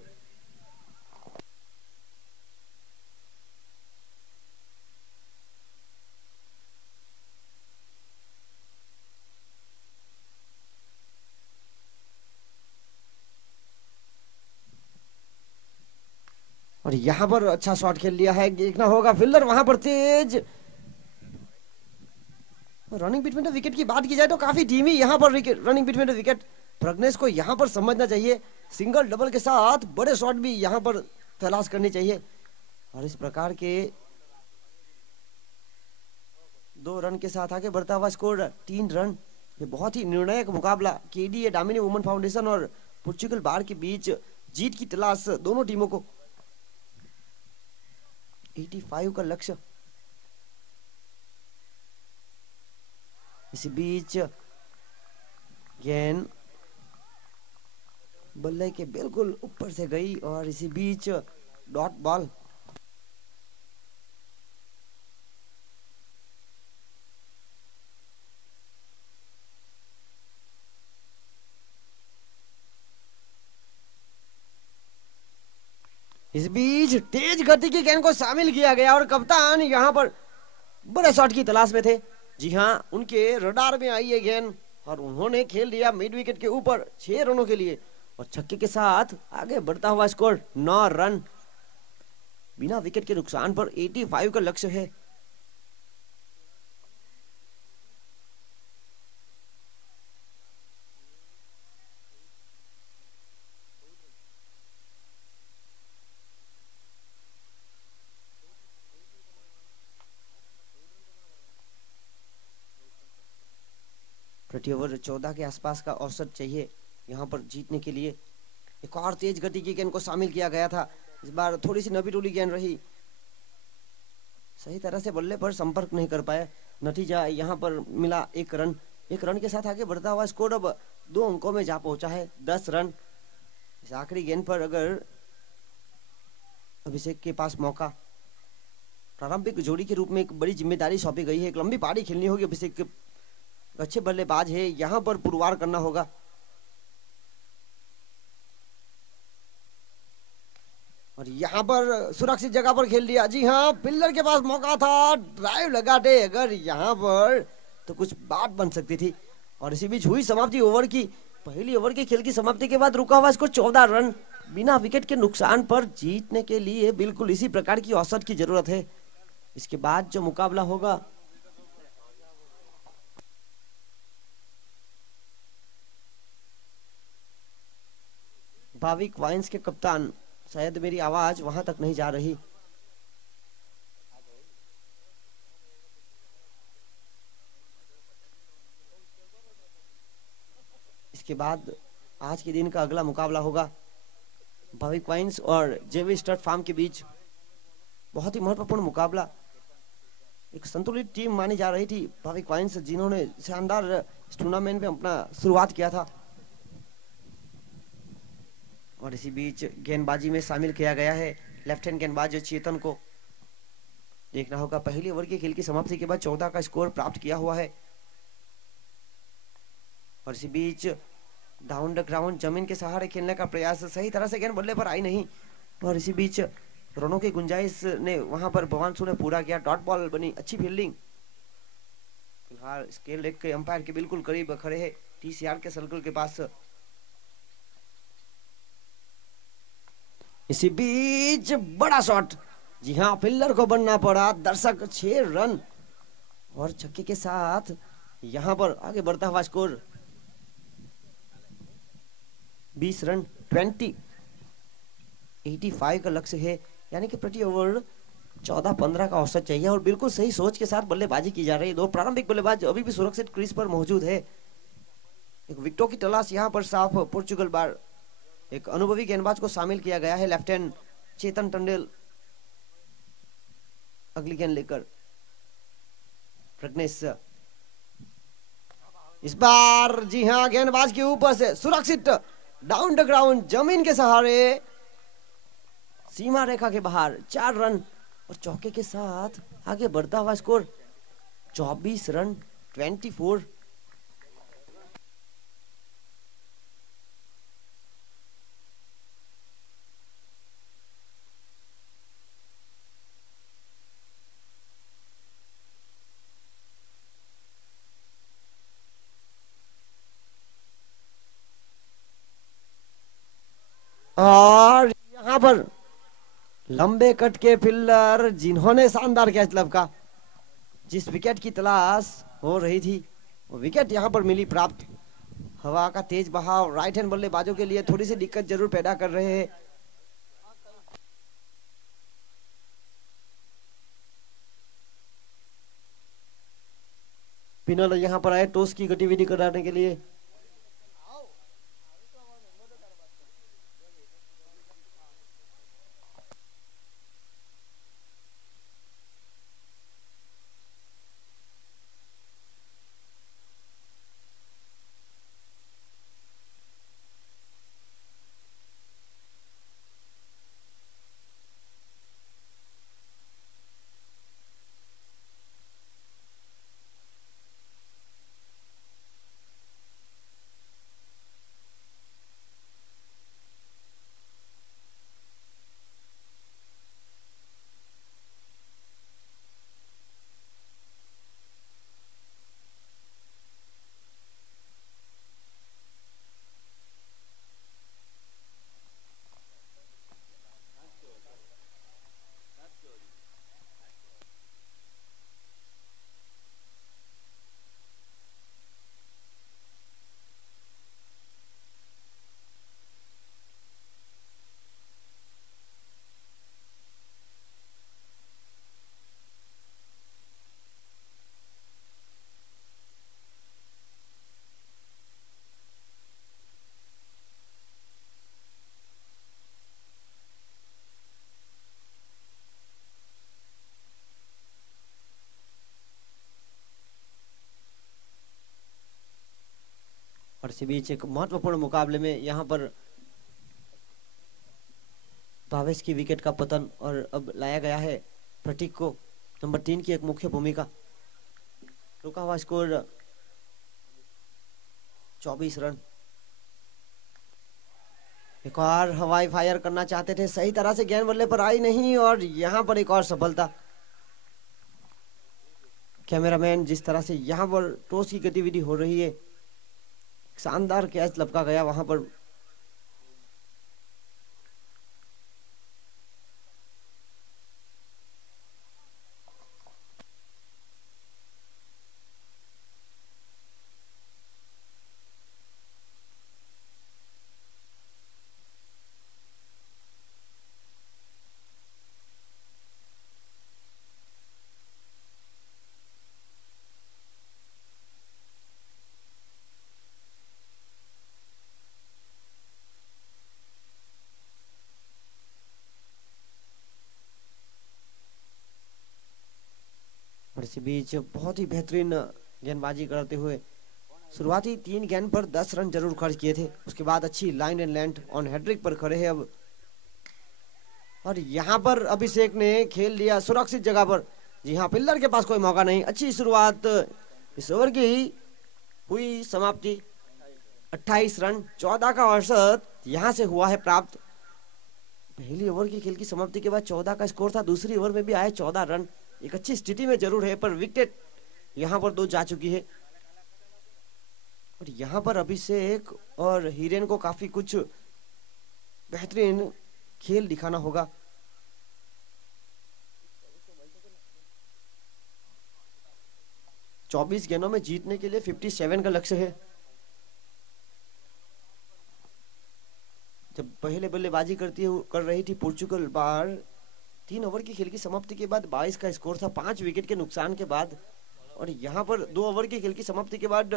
और यहां पर अच्छा शॉट खेल लिया है, देखना होगा फील्डर वहां पर तेज। रनिंग बिटवीन द विकेट की बात की जाए तो काफी धीमी यहां पर running between the wicket. Pradnyesh को यहां पर समझना चाहिए, सिंगल डबल के साथ बड़े शॉट भी यहां पर तलाश करनी चाहिए। और इस प्रकार के 2 रन के साथ आगे बढ़ता हुआ स्कोर 3 रन। ये बहुत ही निर्णायक मुकाबला केडीए दामिनी वुमन फाउंडेशन और पोर्चुगल बार के बीच, जीत की तलाश दोनों टीमों को। 85 का लक्ष्य। इसी बीच गेंद बल्ले के बिल्कुल ऊपर से गई और इसी बीच डॉट बॉल। इस बीच तेज गति की गेंद को शामिल किया गया और कप्तान यहां पर बड़े शॉट की तलाश में थे। जी हां, उनके रडार में आई है गेंद और उन्होंने खेल दिया मिड विकेट के ऊपर 6 रनों के लिए और छक्के के साथ आगे बढ़ता हुआ स्कोर 9 रन। बिना विकेट के नुकसान पर 85 का लक्ष्य है। प्रति ओवर 14 के आसपास का औसत चाहिए यहाँ पर जीतने के लिए। एक और तेज गति की गेंद को शामिल किया गया था इस बार थोड़ी सी नबी टोली गेंद रही, सही तरह से बल्ले पर संपर्क नहीं कर पाए। नतीजा यहाँ पर मिला 1 रन। 1 रन के साथ आगे बढ़ता हुआ स्कोर अब 2 अंकों में जा पहुंचा है, 10 रन। इस आखिरी गेंद पर अगर अभिषेक के पास मौका, प्रारंभिक जोड़ी के रूप में एक बड़ी जिम्मेदारी सौंपी गई है। एक लंबी पारी खेलनी होगी अभिषेक के, अच्छे बल्लेबाज है, यहाँ पर पुरवार करना होगा। और यहाँ पर सुरक्षित जगह पर खेल दिया। जी हाँ, पिल्लर के पास मौका था, ड्राइव लगा दे अगर यहाँ पर तो कुछ बात बन सकती थी। और इसी बीच हुई समाप्ति ओवर की। पहली ओवर के खेल की समाप्ति के बाद रुका हुआ स्कोर 14 रन। बिना विकेट के नुकसान पर जीतने के लिए बिल्कुल इसी प्रकार की औसत की जरूरत है। इसके बाद जो मुकाबला होगा, भाविक वाइन्स के कप्तान, शायद मेरी आवाज वहां तक नहीं जा रही। इसके बाद आज के दिन का अगला मुकाबला होगा भाविक वाइन्स और जेवी स्टड फार्म के बीच। बहुत ही महत्वपूर्ण मुकाबला। एक संतुलित टीम मानी जा रही थी भाविक वाइन्स, जिन्होंने शानदार इस टूर्नामेंट में अपना शुरुआत किया था। और इसी बीच गेंदबाजी में शामिल किया गया है लेफ्ट हैंड गेंदबाज चेतन को। देखना होगा, पहली ओवर के खेल की समाप्ति के बाद 14 का स्कोर प्राप्त किया हुआ है। और इसी बीच डाउन द ग्राउंड जमीन के सहारे खेलने का प्रयास, सही तरह से गेंद बल्ले पर आई नहीं। और इसी बीच रनों की गुंजाइश ने वहां पर भवानसु ने पूरा किया, डॉट बॉल बनी, अच्छी फील्डिंग। फिलहाल स्केल लेग के अंपायर के बिल्कुल करीब खड़े हैं, टीसीआर के सर्कल के पास। इसी बीच बड़ा शॉट, जी हाँ, फील्डर को बनना पड़ा। दर्शक 6 रन और छक्के के साथ यहां पर आगे बढ़ता हुआ स्कोर 20 रन। 85 का लक्ष्य है, यानी कि प्रति ओवर 14-15 का औसत चाहिए। और बिल्कुल सही सोच के साथ बल्लेबाजी की जा रही है। 2 प्रारंभिक बल्लेबाज अभी भी सुरक्षित क्रीज पर मौजूद है। एक विकेटों की तलाश यहाँ पर साफ पोर्चुगल बार। एक अनुभवी गेंदबाज को शामिल किया गया है, लेफ्ट हैंड चेतन टंडेल। अगली गेंद लेकर प्रज्ञेश, इस बार जी हाँ, गेंदबाज के ऊपर से सुरक्षित डाउन द ग्राउंड जमीन के सहारे सीमा रेखा के बाहर, 4 रन और चौके के साथ आगे बढ़ता हुआ स्कोर 24 रन। 24। और यहां पर लंबे कट के फील्डर, जिन्होंने शानदार कैच लपका। जिस विकेट की तलाश हो रही थी वो विकेट यहां पर मिली प्राप्त। हवा का तेज बहाव राइट हैंड बल्लेबाजों के लिए थोड़ी सी दिक्कत जरूर पैदा कर रहे हैं। पिनल यहां पर आए टॉस की गतिविधि कराने के लिए। और इसी बीच एक महत्वपूर्ण मुकाबले में यहाँ पर भावेश की विकेट का पतन और अब लाया गया है प्रतीक को, नंबर 3 की एक मुख्य भूमिका। रुका हुआ स्कोर 24 रन। एक और हवाई फायर करना चाहते थे, सही तरह से गेंद बल्ले पर आई नहीं और यहाँ पर एक और सफलता। कैमरामैन जिस तरह से यहाँ पर टॉस की गतिविधि हो रही है, शानदार कैच लपका गया वहां पर। और इसी बीच बहुत ही बेहतरीन गेंदबाजी करते हुए शुरुआती 3 गेंद पर 10 रन जरूर खर्च किए थे, उसके बाद अच्छी line and length on hat trick पर खड़े हैं अब। और यहाँ पर अभिषेक ने खेल लिया सुरक्षित जगह पर। जी हाँ, पिल्लर के पास कोई मौका नहीं। अच्छी शुरुआत इस ओवर की ही हुई समाप्ति। 28 रन 14 का औसत यहाँ से हुआ है प्राप्त। पहली ओवर की खेल की समाप्ति के बाद 14 का स्कोर था, दूसरी ओवर में भी आए 14 रन। एक अच्छी स्थिति में जरूर है, पर विकेट यहाँ पर 2 जा चुकी है। और यहाँ पर अभिषेक और हिरेन को काफी कुछ बेहतरीन खेल दिखाना होगा। चौबीस गेंदों में जीतने के लिए 57 का लक्ष्य है। जब पहले बल्लेबाजी कर रही थी पोर्चुगल बार, 3 ओवर की खेल की समाप्ति के बाद 22 का स्कोर था 5 विकेट के नुकसान के बाद। और यहाँ पर 2 ओवर की खेल की समाप्ति के बाद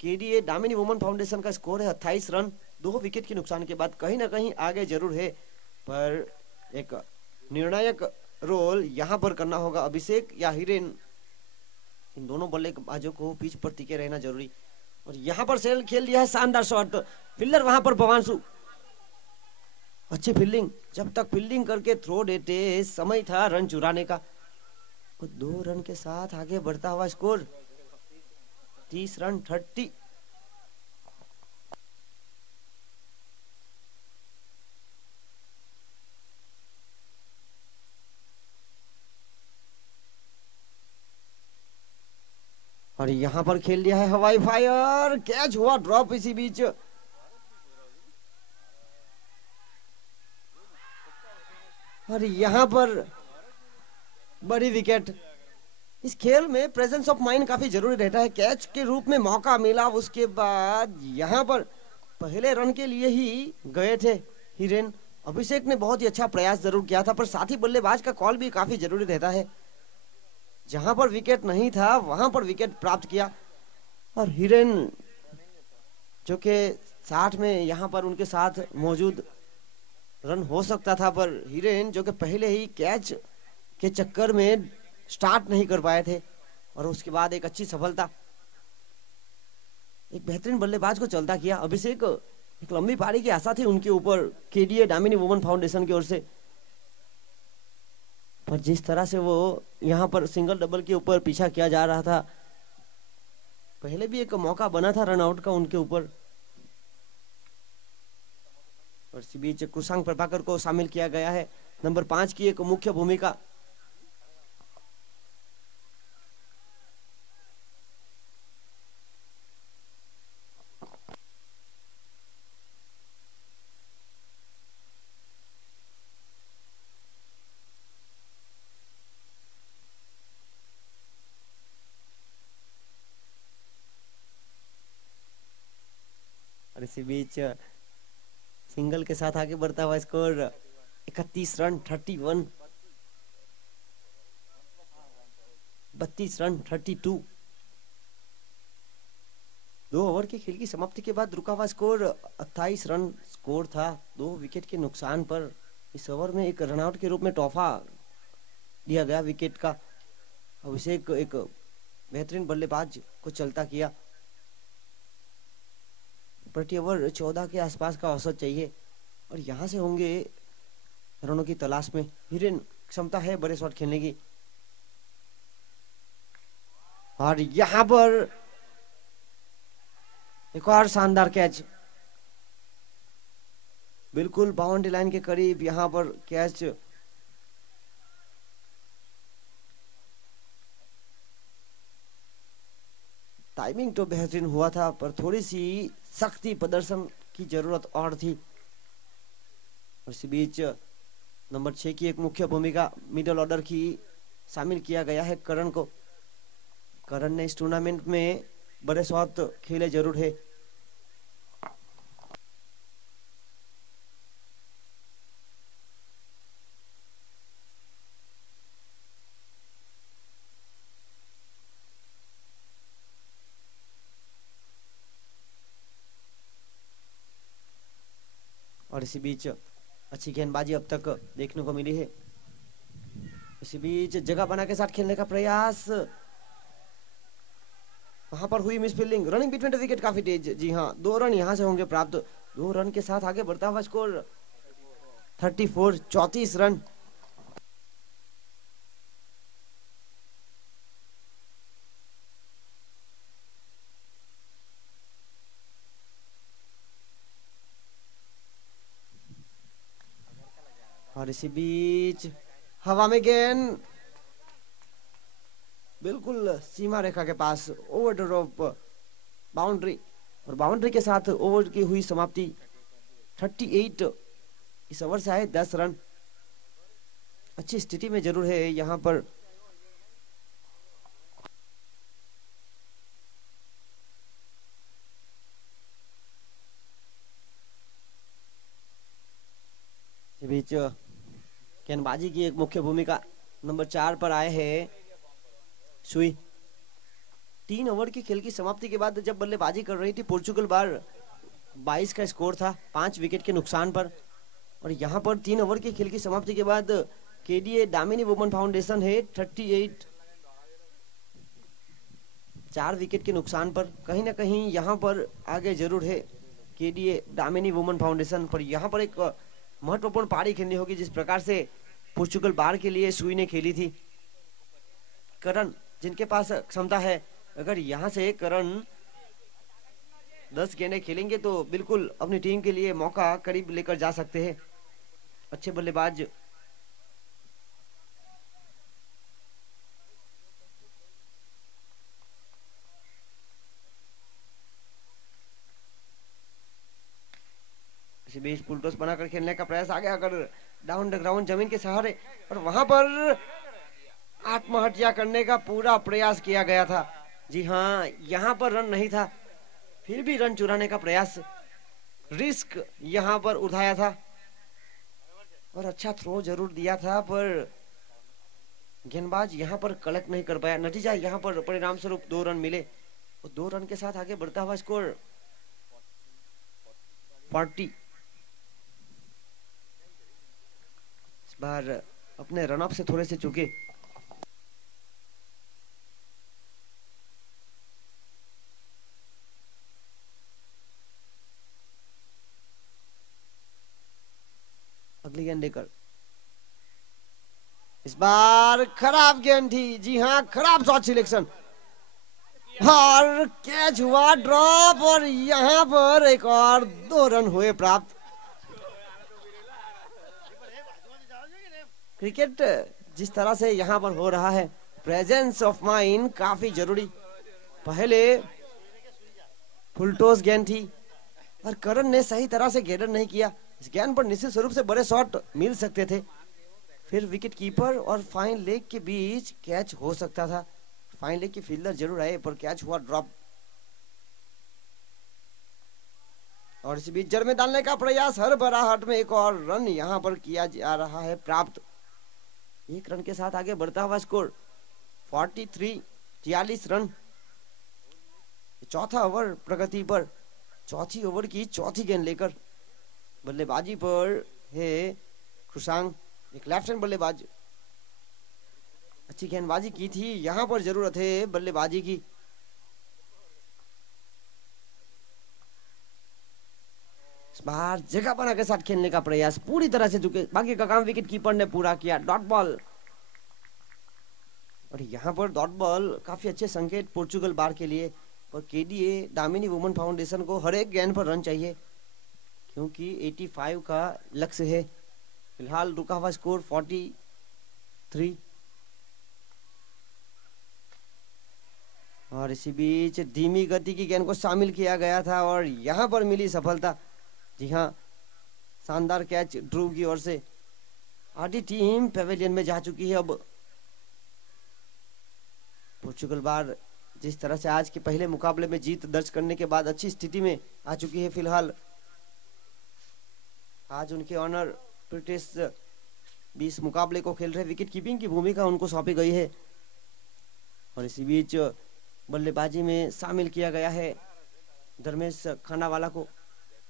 केडीए दामिनी वुमन फाउंडेशन का स्कोर है 28 रन 2 विकेट के नुकसान के बाद। कहीं ना कहीं आगे जरूर है, पर एक निर्णायक रोल यहाँ पर करना होगा अभिषेक या हिरेन। इन दोनों बल्लेबाजों को पिच पर टिके रहना जरूरी। और यहाँ पर सेल खेल दिया है शानदार शॉट, फील्डर वहां पर भवांशु। अच्छी फील्डिंग, जब तक फील्डिंग करके थ्रो देते समय था रन चुराने का। 2 रन के साथ आगे बढ़ता हुआ स्कोर 30 रन 30। और यहाँ पर खेल दिया है हवाई फायर, कैच हुआ ड्रॉप इसी बीच। और यहाँ पर बड़ी विकेट। इस खेल में प्रेजेंस ऑफ माइंड काफी जरूरी रहता है। कैच के रूप में मौका मिला, उसके बाद यहाँ पर पहले रन के लिए ही गए थे हिरेन। अभिषेक ने बहुत ही अच्छा प्रयास जरूर किया था, पर साथी बल्लेबाज का कॉल भी काफी जरूरी रहता है। जहां पर विकेट नहीं था वहां पर विकेट प्राप्त किया। और हिरेन जो कि 60 में यहाँ पर उनके साथ मौजूद रन हो सकता था, पर हिरेन जो कि पहले ही कैच के चक्कर में स्टार्ट नहीं कर पाए थे। और उसके बाद एक अच्छी सफलता, एक बेहतरीन बल्लेबाज को चलता किया। अभिषेक एक लंबी पारी की आशा थी उनके ऊपर केडीए दामिनी वुमन फाउंडेशन की ओर से, पर जिस तरह से वो यहाँ पर सिंगल डबल के ऊपर पीछा किया जा रहा था, पहले भी एक मौका बना था रन आउट का उनके ऊपर। और इसी बीच कुशांग प्रभाकर को शामिल किया गया है, नंबर 5 की एक मुख्य भूमिका। और इसी बीच सिंगल के साथ आगे बढ़ता हुआ स्कोर 31 रन 31, 32 रन 32। 2 ओवर की खेल की समाप्ति के बाद रुका हुआ स्कोर 28 रन स्कोर था 2 विकेट के नुकसान पर। इस ओवर में एक रनआउट के रूप में तोहफा दिया गया विकेट का। अभिषेक एक बेहतरीन बल्लेबाज को चलता किया। प्रति ओवर 14 के आसपास का औसत चाहिए और यहाँ से होंगे रनों की तलाश में। हिरेन क्षमता है बड़े शॉट खेलने की और यहाँ पर एक और शानदार कैच, बिल्कुल बाउंड्री लाइन के करीब यहाँ पर कैच। टाइमिंग तो बेहतरीन हुआ था पर थोड़ी सी सख्ती प्रदर्शन की जरूरत और थी। और इसी बीच नंबर 6 की एक मुख्य भूमिका मिडिल ऑर्डर की शामिल किया गया है करण को। करण ने इस टूर्नामेंट में बड़े शॉट खेले जरूर है। और इसी बीच अच्छी गेंदबाजी अब तक देखने को मिली है। इसी बीच जगह बना के साथ खेलने का प्रयास, वहां पर हुई miss fielding. Running between the wicket काफी तेज। जी हाँ, 2 रन यहां से होंगे प्राप्त। 2 रन के साथ आगे बढ़ता हुआ स्कोर 34, 34 रन। और इसी बीच हवा में गेंद बिल्कुल सीमा रेखा के पास, ओवर द रोप बाउंड्री, और बाउंड्री के साथ ओवर की हुई समाप्ति। 38 इस ओवर से आए 10 रन। अच्छी स्थिति में जरूर है यहाँ पर। इस बीच गेंदबाजी की एक मुख्य भूमिका नंबर 4 पर आए हैं सुई। 3 ओवर की खेल की समाप्ति के बाद जब बल्लेबाजी कर रही थी पोर्चुगल बार, 22 का स्कोर था 5 विकेट के नुकसान पर। और यहाँ पर 3 ओवर की खेल की समाप्ति के बाद केडीए दामिनी वुमन फाउंडेशन है 38, 4 विकेट के नुकसान पर। कहीं ना कहीं यहाँ पर आगे जरूर है केडीए दामिनी वुमन फाउंडेशन पर। यहाँ पर एक महत्वपूर्ण पारी खेलनी होगी जिस प्रकार से पोर्चुगल बार के लिए सुई ने खेली थी। करण जिनके पास क्षमता है, अगर यहाँ से करण 10 गेंदें खेलेंगे तो बिल्कुल अपनी टीम के लिए मौका करीब लेकर जा सकते हैं। अच्छे बल्लेबाज बीच पुलटोस बनाकर खेलने का प्रयास आ गया, अगर डाउन द ग्राउंड जमीन के सहारे, और वहां पर आत्महत्या करने का पूरा प्रयास किया गया था। जी हाँ, यहाँ पर रन नहीं था, फिर भी रन चुराने का प्रयास, रिस्क यहाँ पर उठाया था और अच्छा थ्रो जरूर दिया था, पर गेंदबाज यहाँ पर कलेक्ट नहीं कर पाया। नतीजा यहाँ पर परिणाम स्वरूप 2 रन मिले और 2 रन के साथ आगे बढ़ता हुआ स्कोर 40। इस बार अपने रन अप से थोड़े से चूके। अगली गेंद लेकर, इस बार खराब गेंद थी। जी हाँ, खराब शॉट सिलेक्शन और कैच हुआ ड्रॉप, और यहाँ पर एक और 2 रन हुए प्राप्त। क्रिकेट जिस तरह से यहाँ पर हो रहा है, प्रेजेंस ऑफ माइंड काफी जरूरी। पहले फुलटोस गेंद थी और करण ने सही तरह से गेंदर नहीं किया। इस गेंद पर निश्चित स्वरूप से बड़े शॉट मिल सकते थे, फिर विकेट कीपर और फाइन लेग के बीच कैच हो सकता था। फाइन लेग की फील्डर जरूर आए पर कैच हुआ ड्रॉप। और इसी बीच जड़ में डालने का प्रयास, हर बराहट में एक और रन यहाँ पर किया जा रहा है प्राप्त। 1 रन के साथ आगे बढ़ता हुआ स्कोर 43, 43 रन। चौथा ओवर प्रगति पर, चौथी ओवर की चौथी गेंद लेकर बल्लेबाजी पर है खुशांग, एक लेफ्ट हैंड बल्लेबाज। अच्छी गेंदबाजी की थी, यहां पर जरूरत है बल्लेबाजी की। बाहर जगह बना के साथ खेलने का प्रयास पूरी तरह से चुके, बाकी का काम विकेट कीपर ने पूरा किया। डॉट बॉल, और यहाँ पर डॉट बॉल काफी अच्छे संकेत पोर्चुगल बार के लिए। और केडीए दामिनी वुमन फाउंडेशन को हर एक गेंद पर रन चाहिए, क्योंकि 85 का लक्ष्य है। फिलहाल रुका हुआ स्कोर 43। और इसी बीच धीमी गति की गेंद को शामिल किया गया था और यहाँ पर मिली सफलता। जी हाँ, शानदार कैच ध्रुव की ओर से। आधी टीम पेवेलियन में जा चुकी है। अब पोर्चुगल बार जिस तरह से आज के पहले मुकाबले में जीत दर्ज करने के बाद अच्छी स्थिति में आ चुकी है। फिलहाल आज उनके ऑनर ब्रिटिश 20 मुकाबले को खेल रहे विकेट कीपिंग की भूमिका उनको सौंपी गई है। और इसी बीच बल्लेबाजी में शामिल किया गया है धर्मेश खानावाला को।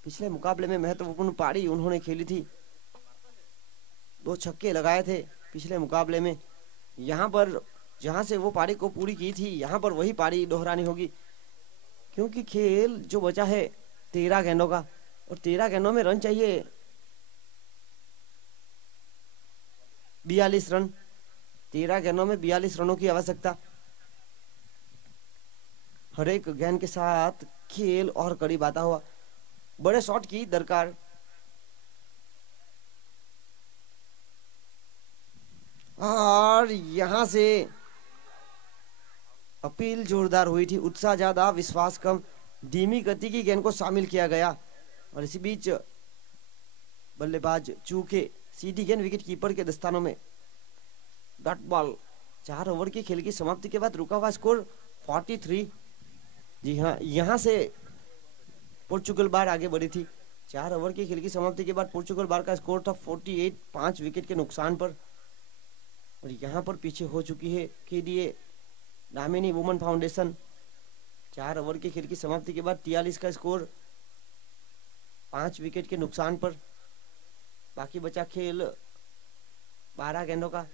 पिछले मुकाबले में महत्वपूर्ण पारी उन्होंने खेली थी, 2 छक्के लगाए थे पिछले मुकाबले में। यहाँ पर जहां से वो पारी को पूरी की थी, यहाँ पर वही पारी दोहरानी होगी, क्योंकि खेल जो बचा है 13 गेंदों का, और 13 गेंदों में रन चाहिए 42 रन। 13 गेंदों में 42 रनों की आवश्यकता। हर एक गेंद के साथ खेल और करीब आता हुआ, बड़े शॉट की दरकार। और यहां से अपील जोरदार हुई थी, उत्साह ज्यादा विश्वास कम। धीमी गति की गेंद को शामिल किया गया और इसी बीच बल्लेबाज चूके सीधी गेंद विकेट कीपर के दस्तानों में। डॉट बॉल, 4 ओवर की खेल की समाप्ति के बाद रुका हुआ स्कोर 43। जी हाँ, यहां से पोर्चुगल बार आगे बढ़ी थी। 4 ओवर की खेल की समाप्ति के बाद पोर्चुगल बार का स्कोर था 48, 5 विकेट के नुकसान पर। और यहाँ पर पीछे हो चुकी है KDA Damini woman foundation. 4 over की खेल की समाप्ति के बाद 43 का स्कोर, 5 विकेट के नुकसान पर। बाकी बचा खेल 12 गेंदों का।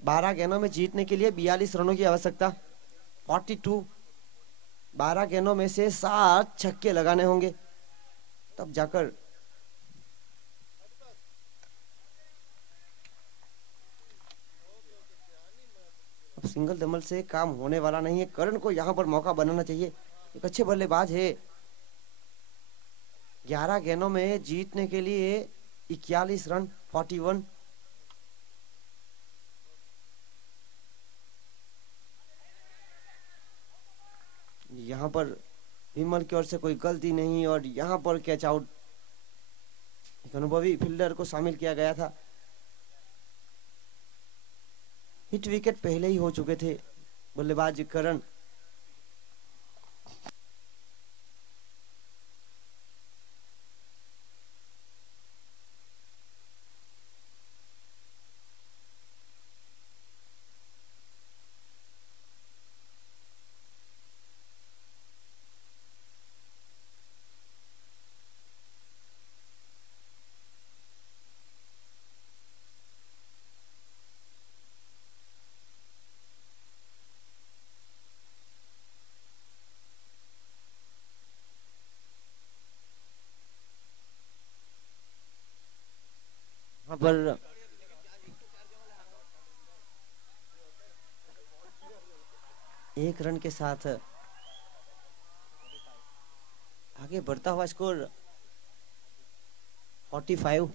बारह गेंदों में जीतने के लिए 42 रनों की आवश्यकता। 42, 12 गेंदों में से 7 छक्के लगाने होंगे, तब जाकर अब सिंगल दमल से काम होने वाला नहीं है। करण को यहां पर मौका बनाना चाहिए, एक अच्छे बल्लेबाज है। 11 गेंदों में जीतने के लिए 41 रन, 41। यहाँ पर विमल की ओर से कोई गलती नहीं और यहाँ पर कैच आउट। एक अनुभवी फील्डर को शामिल किया गया था। हिट विकेट पहले ही हो चुके थे बल्लेबाज करण। यहाँ पर एक रन के साथ आगे बढ़ता हुआ स्कोर 45।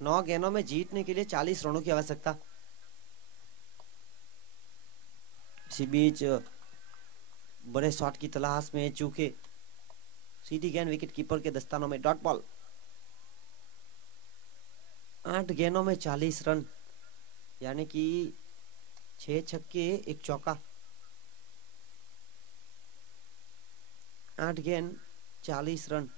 नौ गेंदों में जीतने के लिए 40 रनों की आवश्यकता। इसी बीच बड़े शॉट की तलाश में चूके सीधी गेंद विकेट कीपर के दस्तानों में। डॉट बॉल, 8 गेंदों में 40 रन, यानी कि 6 छक्के 1 चौका। 8 गेंद 40 रन।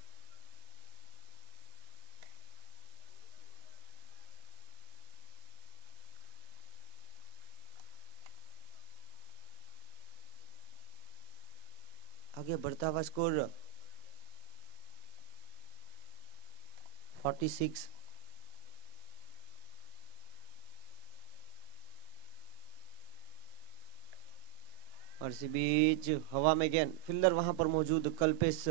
आगे बढ़ता हुआ स्कोर 46। और इसी बीच हवा में गेंद, फील्डर वहां पर मौजूद कल्पेश।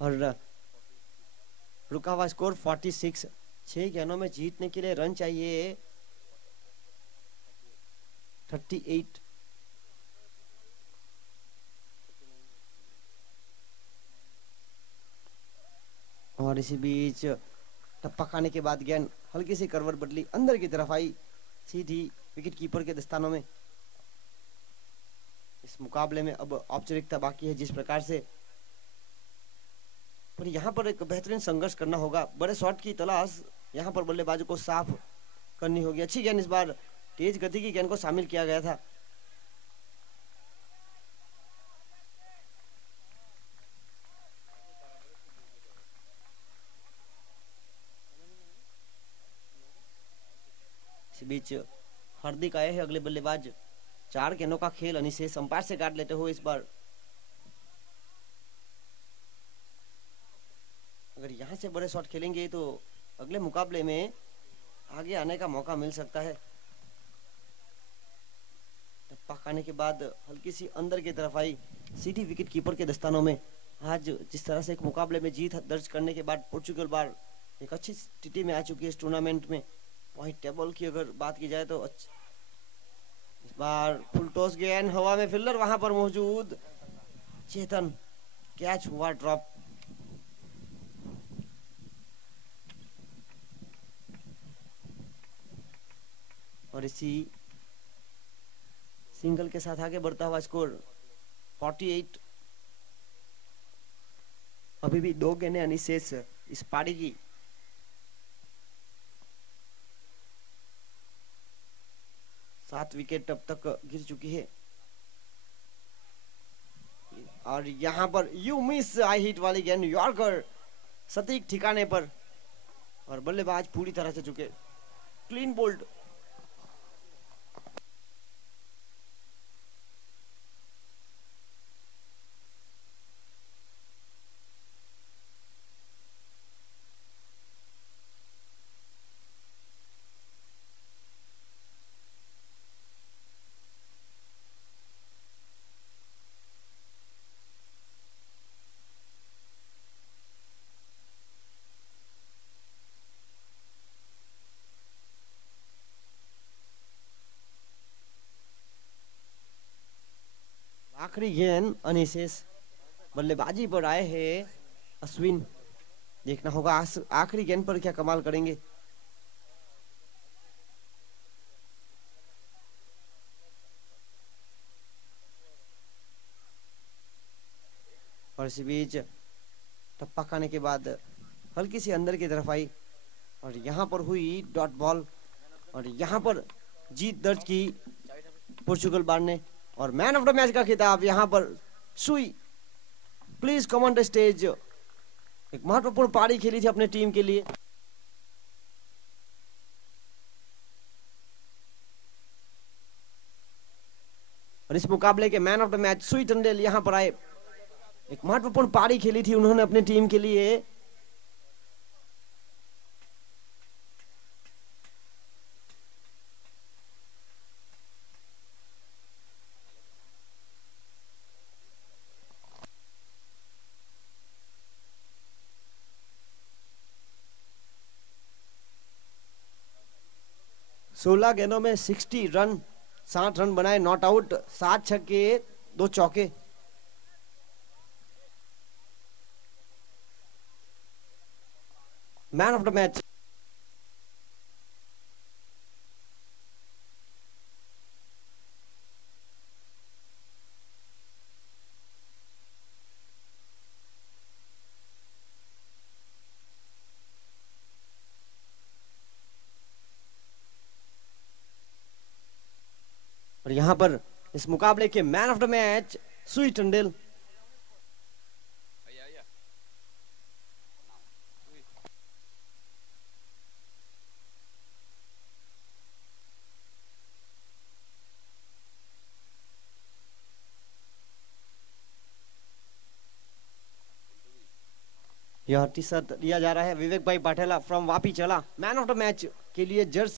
और रुका हुआ स्कोर 46। 6 गेंदों में जीतने के लिए रन चाहिए 38। और इसी बीच टप्पा खाने के बाद गेंद हल्की सी करवट बदली, अंदर की तरफ आई, सीधी विकेट कीपर के दस्तानों में। इस मुकाबले में अब औपचारिकता बाकी है जिस प्रकार से, पर यहाँ पर एक बेहतरीन संघर्ष करना होगा। बड़े शॉट की तलाश यहाँ पर बल्लेबाजों को साफ करनी होगी। अच्छी गेंद, इस बार तेज गति की गेंद को शामिल किया गया था। इस बीच हार्दिक आए हैं अगले बल्लेबाज। 4 गेंदों का खेल अनिशेष अंपायर से काट लेते हुए इस बार। अगर यहाँ से बड़े शॉट खेलेंगे तो अगले मुकाबले में आगे आने का मौका मिल सकता है। टप्पा खाने के बाद हल्की सी अंदर की तरफ आई, सीधी विकेट कीपर के दस्तानों में। आज जिस तरह से एक मुकाबले में जीत दर्ज करने के बाद पोर्चुगल बार एक अच्छी स्थिति में आ चुकी है इस टूर्नामेंट में। पॉइंट टेबल की अगर बात की जाए तो इस बार फुल टॉस गेंद हवा में, फील्डर वहां पर मौजूद चेतन, कैच हुआ ड्रॉप। और इसी सिंगल के साथ आगे बढ़ता हुआ स्कोर 48। अभी भी 2 गेंदें अनिशेष इस पारी की। सात विकेट अब तक गिर चुकी है। और यहां पर यू मिस आई हिट वाली गेंद, यॉर्कर सटीक ठिकाने पर, और बल्लेबाज पूरी तरह से चुके। Clean bowled. आखिरी गेंद अनिशेष, बल्लेबाजी पर आए हैं अश्विन। देखना होगा आखिरी गेंद पर क्या कमाल करेंगे। और इसी बीच टप्पा खाने के बाद हल्की सी अंदर की तरफ आई, और यहाँ पर हुई डॉट बॉल, और यहाँ पर जीत दर्ज की पोर्चुगल बार ने। और मैन ऑफ द मैच का खिताब यहाँ पर सुई। Please come on the stage. एक महत्वपूर्ण पारी खेली थी अपने टीम के लिए। और इस मुकाबले के मैन ऑफ द मैच सुई टंडेल यहाँ पर आए। एक महत्वपूर्ण पारी खेली थी उन्होंने अपने टीम के लिए। सोलह गेंदों में 60 रन, 60 रन बनाए, नॉट आउट, 7 छक्के 2 चौके। Man of the match. और यहाँ पर इस मुकाबले के मैन ऑफ द मैच सुई टंडेल। यह टी शर्ट दिया जा रहा है विवेक भाई पाठेला फ्रॉम वापी चला। मैन ऑफ द मैच के लिए जर्सी